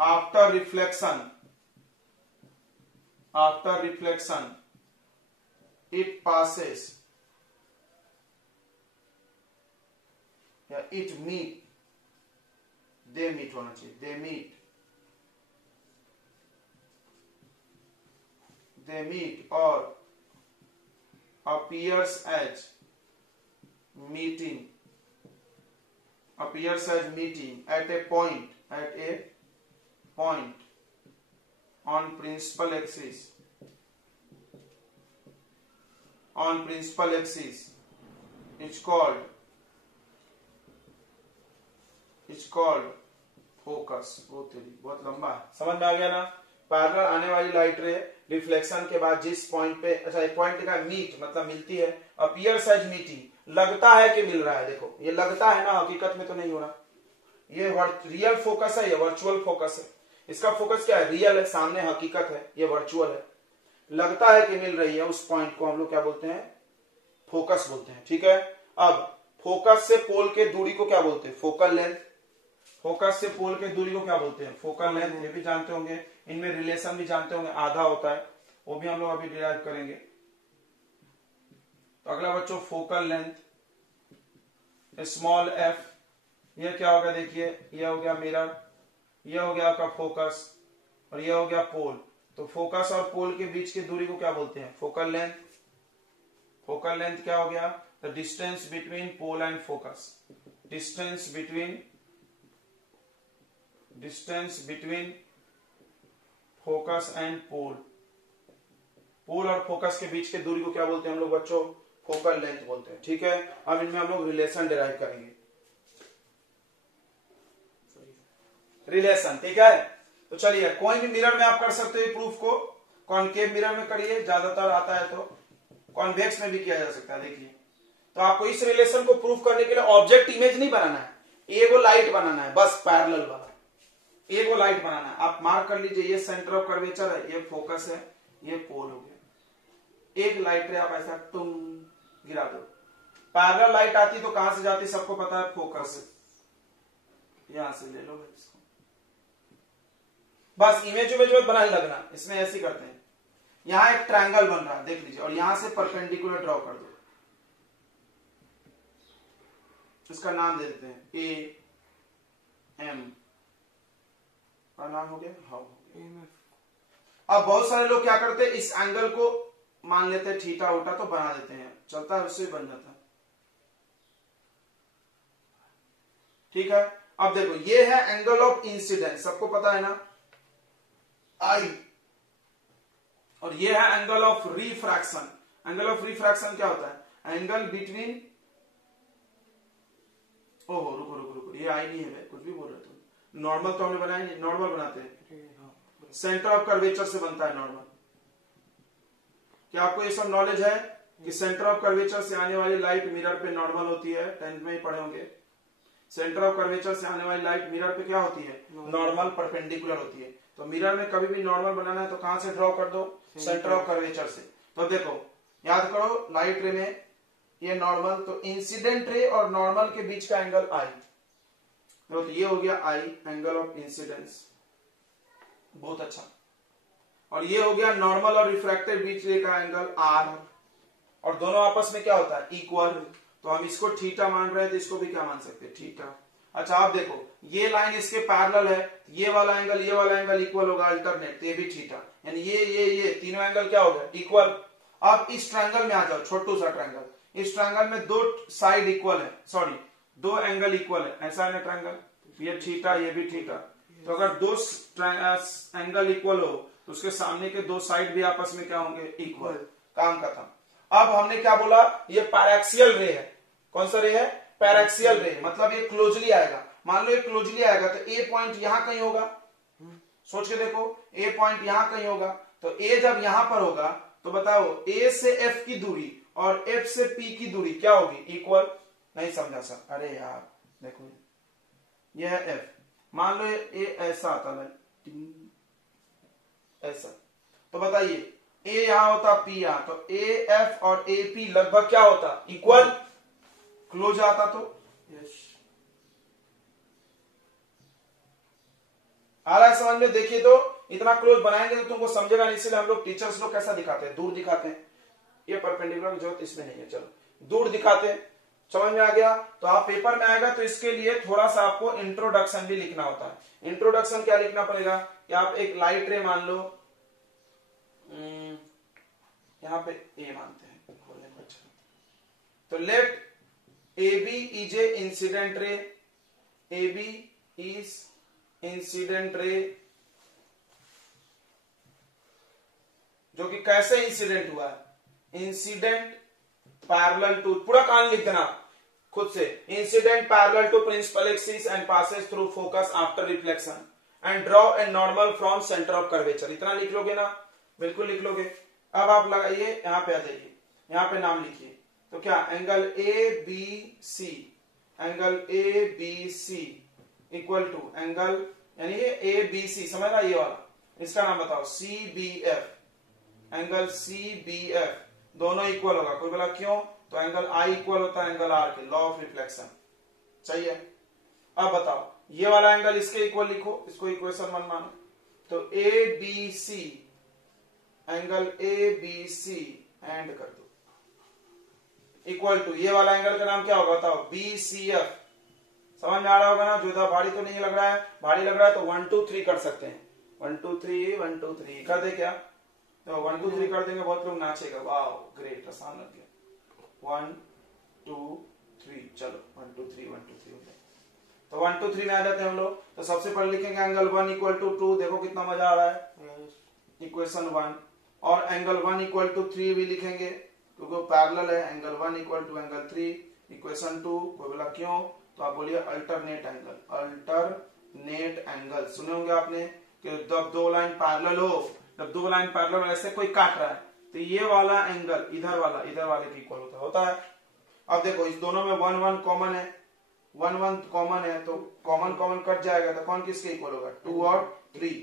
after reflection it passes, या it meet, they meet होना चाहिए, they meet or appears as meeting at a point on principal axis it's called focus. वो तेरी बहुत लंबा है, समझ में आ गया ना। पैरेलल आने वाली लाइट रे रिफ्लेक्शन के बाद जिस पॉइंट पे, अच्छा एक पॉइंट लिखा है मीट मतलब मिलती है, अपीयर्स एज मीटिंग, लगता है कि मिल रहा है। देखो ये लगता है ना, हकीकत में तो नहीं हो रहा। ये रियल फोकस है, ये वर्चुअल फोकस है। इसका फोकस क्या है? रियल है, सामने हकीकत है, ये वर्चुअल है। लगता है कि मिल रही है, उस पॉइंट को हम लोग क्या बोलते हैं? फोकस बोलते हैं, ठीक है। अब फोकस से पोल के दूरी को क्या बोलते हैं? Focal length. फोकस से पोल के दूरी को क्या बोलते हैं? Focal length. ये भी जानते होंगे, इनमें रिलेशन भी जानते होंगे, आधा होता है, वो भी हम लोग अभी डिराइव करेंगे। तो अगला बच्चों फोकल लेंथ, स्मॉल एफ, ये क्या होगा? देखिए ये हो गया मिरर, ये हो गया आपका फोकस, और ये हो गया पोल। तो फोकस और पोल के बीच की दूरी को क्या बोलते हैं? Focal length. फोकल लेंथ क्या हो गया? The distance between pole and focus. Distance between focus and pole. Pole और फोकस के बीच के दूरी को क्या बोलते हैं हम लोग बच्चों? फोकल लेंथ बोलते हैं, ठीक है। अब इनमें हम लोग रिलेशन डिराइव करेंगे, रिलेशन, ठीक है। तो चलिए कोई भी मिरर में आप कर सकते हो प्रूफ को। कॉनकेव मिरर में करिए, ज्यादातर आता है, तो कॉन्वेक्स में भी किया जा सकता है। देखिए तो आपको इस रिलेशन को प्रूफ करने के लिए ऑब्जेक्ट इमेज नहीं बनाना है, एगो लाइट बनाना है, बस पैरेलल वाला एगो लाइट बनाना है। आप मार्क कर लीजिए, ये सेंटर ऑफ कर्वेचर है, ये फोकस है, ये पोल हो गया। एक लाइट रे आप ऐसा तुम गिरा दो, पैरेलल लाइट आती तो कहां से जाती? सबको पता है, फोकस से। यहां से ले लो इसको, बस इमेज मत बनाने लगना, इसमें ऐसे ही करते हैं। यहां एक ट्रायंगल बन रहा है, देख लीजिए, और यहां से परपेंडिकुलर ड्रॉ कर दो। इसका नाम दे देते हैं ए एम, का नाम हो गया, हाउ हो गया। अब बहुत सारे लोग क्या करते हैं, इस एंगल को मान लेते हैं थीटा वोटा, तो बना देते हैं, चलता है, उससे बन जाता है, ठीक है। अब देखो ये है एंगल ऑफ इंसिडेंस, सबको पता है ना, आई, और ये है angle of refraction. Angle of refraction क्या होता है? एंगल बिटवीन, ओहो रुको रुको रुको, ये आई नहीं है, कुछ भी बोल रहे तुम। नॉर्मल तो हमने बनाया नहीं, नॉर्मल बनाते हैं, सेंटर ऑफ कर्वेचर से बनता है नॉर्मल। क्या आपको ये सब नॉलेज है कि सेंटर ऑफ कर्वेचर से आने वाली लाइट मिरर पे नॉर्मल होती है? 10th में ही पढ़े होंगे। सेंटर ऑफ कर्वेचर से आने वाली लाइट मिरर पे क्या होती है? नॉर्मल परपेंडिकुलर होती है। तो मिरर में कभी भी नॉर्मल बनाना है तो कहां से ड्रॉ कर दो? सेंटर ऑफ कर्वेचर से। तो देखो याद करो, लाइट रे में ये नॉर्मल, तो इंसिडेंट रे और नॉर्मल के बीच का एंगल आई, तो ये हो गया आई, एंगल ऑफ इंसिडेंस, बहुत अच्छा। और ये हो गया नॉर्मल और रिफ्रैक्टेड बीच का एंगल आर, और दोनों आपस में क्या होता है? इक्वल। तो हम इसको थीटा मान रहे हैं, तो इसको भी क्या मान सकते हैं? थीटा। अच्छा आप देखो ये लाइन इसके पैरेलल है, ये वाला एंगल इक्वल होगा अल्टरनेट, तो ये भी थीटा, यानी ये तीनों एंगल क्या हो गया इक्वल। अब इस ट्रायंगल में आ जाओ, छोटू सा ट्रायंगल, इस ट्रायंगल में दो साइड इक्वल है, सॉरी दो एंगल इक्वल है, ऐसा है ना ट्रायंगल, ये थीटा ये भी थीटा, तो अगर दो एंगल इक्वल हो तो उसके सामने के दो साइड भी आपस में क्या होंगे इक्वल, काम खत्म। अब हमने क्या बोला, ये पैरेक्सियल रे है, कौन सा रे है पैरेक्सियल रे, मतलब ये क्लोजली आएगा, मान लो ये क्लोजली आएगा तो ए पॉइंट यहां कहीं होगा, सोच के देखो ए पॉइंट यहां कहीं होगा, तो ए जब यहां पर होगा तो बताओ ए से एफ की दूरी और एफ से पी की दूरी क्या होगी इक्वल, नहीं समझा सर, अरे यार देखो ये है एफ, मान लो ये ऐसा आता है ऐसा, तो बताइए ए यहां होता पी यहां, तो ए एफ और ए पी लगभग क्या होता इक्वल, क्लोज आता तो यस आ रहा है समझ में। देखिए तो इतना क्लोज बनाएंगे तो तुमको समझेगा नहीं, इसलिए हम लोग टीचर्स लोग कैसा दिखाते हैं, दूर दिखाते हैं, ये परपेंडिकुलर की जरूरत इसमें नहीं है, चलो दूर दिखाते हैं, समझ में आ गया। तो आप पेपर में आएगा तो इसके लिए थोड़ा सा आपको इंट्रोडक्शन भी लिखना होता है। इंट्रोडक्शन क्या लिखना पड़ेगा कि आप एक लाइट रे मान लो, यहां पे ए मानते हैं, तो let A B is a incident ray, A B is incident ray, जो कि कैसे इंसिडेंट हुआ है, इंसिडेंट पैरेलल टू, पूरा कान लिख देना खुद से, incident parallel to principal axis and passes through focus after reflection and draw a normal from centre of curvature, इतना लिख लोगे ना, बिल्कुल लिख लोगे। अब आप लगाइए यहां पे आ जाइए, यहां पे नाम लिखिए, तो क्या angle A B C, angle A B C equal to angle, यानी ये ए बी सी समझ रहा, ये वाला इसका नाम बताओ C B F, angle C B F दोनों इक्वल होगा, कोई बोला क्यों, तो एंगल आई इक्वल होता है एंगल आर के, लॉ ऑफ रिफ्लेक्शन, सही है। अब बताओ ये वाला एंगल इसके इक्वल लिखो, इसको इक्वेशन 1 मानो, तो A B C, angle A B C and कर दो इक्वल टू, ये वाला एंगल का नाम क्या होगा बताओ बी सी एफ, समझ में आ रहा होगा ना, ज्यादा भारी तो नहीं लग रहा है, भारी लग रहा है तो 1 2 3 कर सकते हैं, 1 2 3 1 2 3 कर दे क्या, तो 1 2 3 कर देंगे, बहुत लोग नाचेगा, वाह ग्रेट, आसान लग गया, 1 2 3, चलो 1 2 3 1 2 3 हो गया, तो 1 2 3 में आ जाते हैं हम लोग। तो सबसे पहले लिखेंगे एंगल 1 इक्वल टू 2, देखो कितना मजा आ रहा है, इक्वेशन 1, और एंगल 1 इक्वल टू 3 भी लिखेंगे क्योंकि वो पैरेलल है, angle 1 equal to angle 3, equation 2, कोई बोला क्यों, तो आप बोलिए अल्टरनेट एंगल, अल्टरनेट एंगल, सुने होंगे आपने कि जब दो लाइन पैरेलल हो, जब दो लाइन पैरेलल ऐसे कोई काट रहा है तो ये वाला एंगल इधर वाले के इक्वल होता है। अब देखो इस दोनों में 1 1 कॉमन है, 1 1 कॉमन है, तो कॉमन कट जाएगा, तो कौन किसके इक्वल होगा 2 और 3,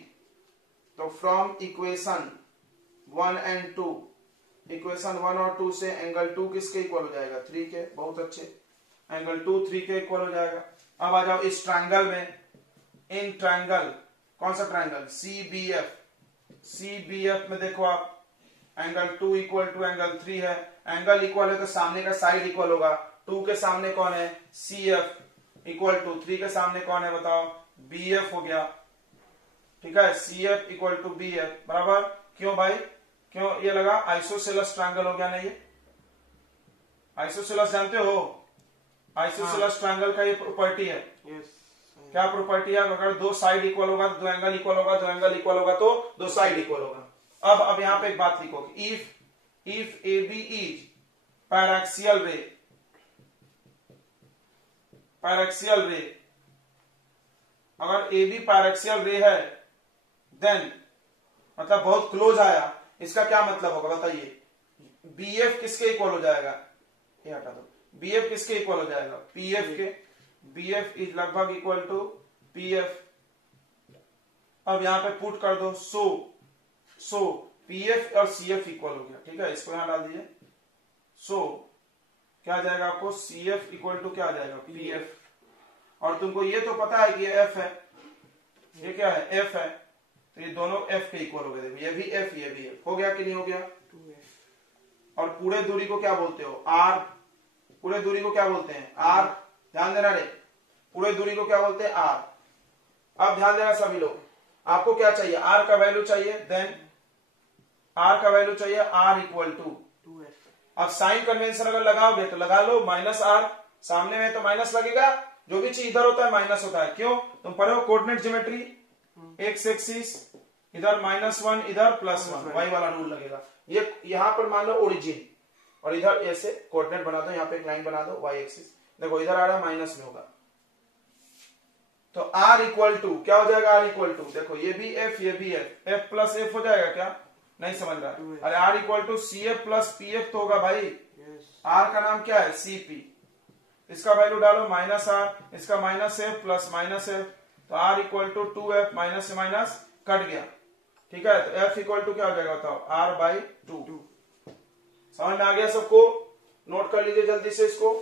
तो फ्रॉम इक्वेशन 1 एंड 2, इक्वेशन 1 और 2 से एंगल 2 किसके इक्वल हो जाएगा 3 के, बहुत अच्छे, एंगल 2 3 के इक्वल हो जाएगा। अब आ जाओ इस ट्रायंगल में, इन ट्रायंगल, कौन सा ट्रायंगल सी बी एफ में देखो आप एंगल 2 इक्वल टू एंगल 3 है, एंगल इक्वल है तो सामने का साइड इक्वल होगा, 2 के सामने कौन है सी एफ इक्वल टू 3 के सामने कौन है बताओ बी एफ हो गया, ठीक है, C F equal to B F बराबर, क्यों भाई क्यों ये लगा, आइसोसेलेस ट्रायंगल हो गया ना, ये आइसोसेलेस जानते हो, आइसोसेलेस ट्रायंगल का ये प्रॉपर्टी है, क्या प्रॉपर्टी है, अगर दो साइड इक्वल होगा तो दो एंगल इक्वल होगा, दो एंगल इक्वल होगा तो दो साइड इक्वल होगा। अब यहाँ पे एक बात लिखो, if A B is paraxial ray, अगर ए बी पैरेक्सियल रे है देन मतलब बहुत क्लोज आया, इसका क्या मतलब होगा बताइए, बी एफ किसके इक्वल हो जाएगा, ये हटा दो, बी एफ किसके इक्वल हो जाएगा पी एफ के, बी एफ इज लगभग इक्वल टू पी एफ। अब यहां पे पुट कर दो, सो पी एफ और सी एफ इक्वल हो गया, ठीक है, इसको यहां डाल दीजिए, सो क्या आ जाएगा आपको सी एफ इक्वल टू क्या आ जाएगा पी एफ, और तुमको ये तो पता है कि ये एफ है, ये क्या है एफ है, तो ये दोनों एफ के इक्वल हो गए, ये भी एफ ये भी एफ, हो गया कि नहीं हो गया, 2f। और पूरे दूरी को क्या बोलते हो आर, पूरे दूरी को क्या बोलते हैं आर, ध्यान देना रे, पूरे दूरी को क्या बोलते हैं आर। अब ध्यान देना सभी लोग, आपको क्या चाहिए, आर का वैल्यू चाहिए, देन आर का वैल्यू चाहिए आर इक्वल टू 2f। अब साइन कन्वेंशन अगर लगाओगे तो लगा लो माइनस आर, सामने में तो माइनस लगेगा, जो भी चीज इधर होता है माइनस होता है। क्यों, तुम पढ़े हो कोऑर्डिनेट ज्योमेट्री, एक्स एक्सिस इधर -1 इधर +1, वाई वाला रूल लगेगा। ये यहां पर मान लो ओरिजिन और इधर ऐसे कोऑर्डिनेट बना दो, यहाँ पे एक लाइन बना दो वाई एक्सिस, देखो इधर आ रहा है माइनस में होगा, तो आर इक्वल टू क्या हो जाएगा, आर इक्वल टू देखो ये भी एफ ये भी एफ, एफ प्लस एफ हो जाएगा क्या, नहीं समझ रहा, अरे R equal to C F plus P F तो होगा भाई। आर का नाम क्या है सी पी, इसका वैल्यू डालो माइनस आर, इसका minus F plus minus F, तो R equal to 2f, minus से माइनस कट गया, ठीक है, तो एफ इक्वल टू क्या हो जाएगा बताओ, आर बाई 2। समझ में आ गया सबको, नोट कर लीजिए जल्दी से इसको।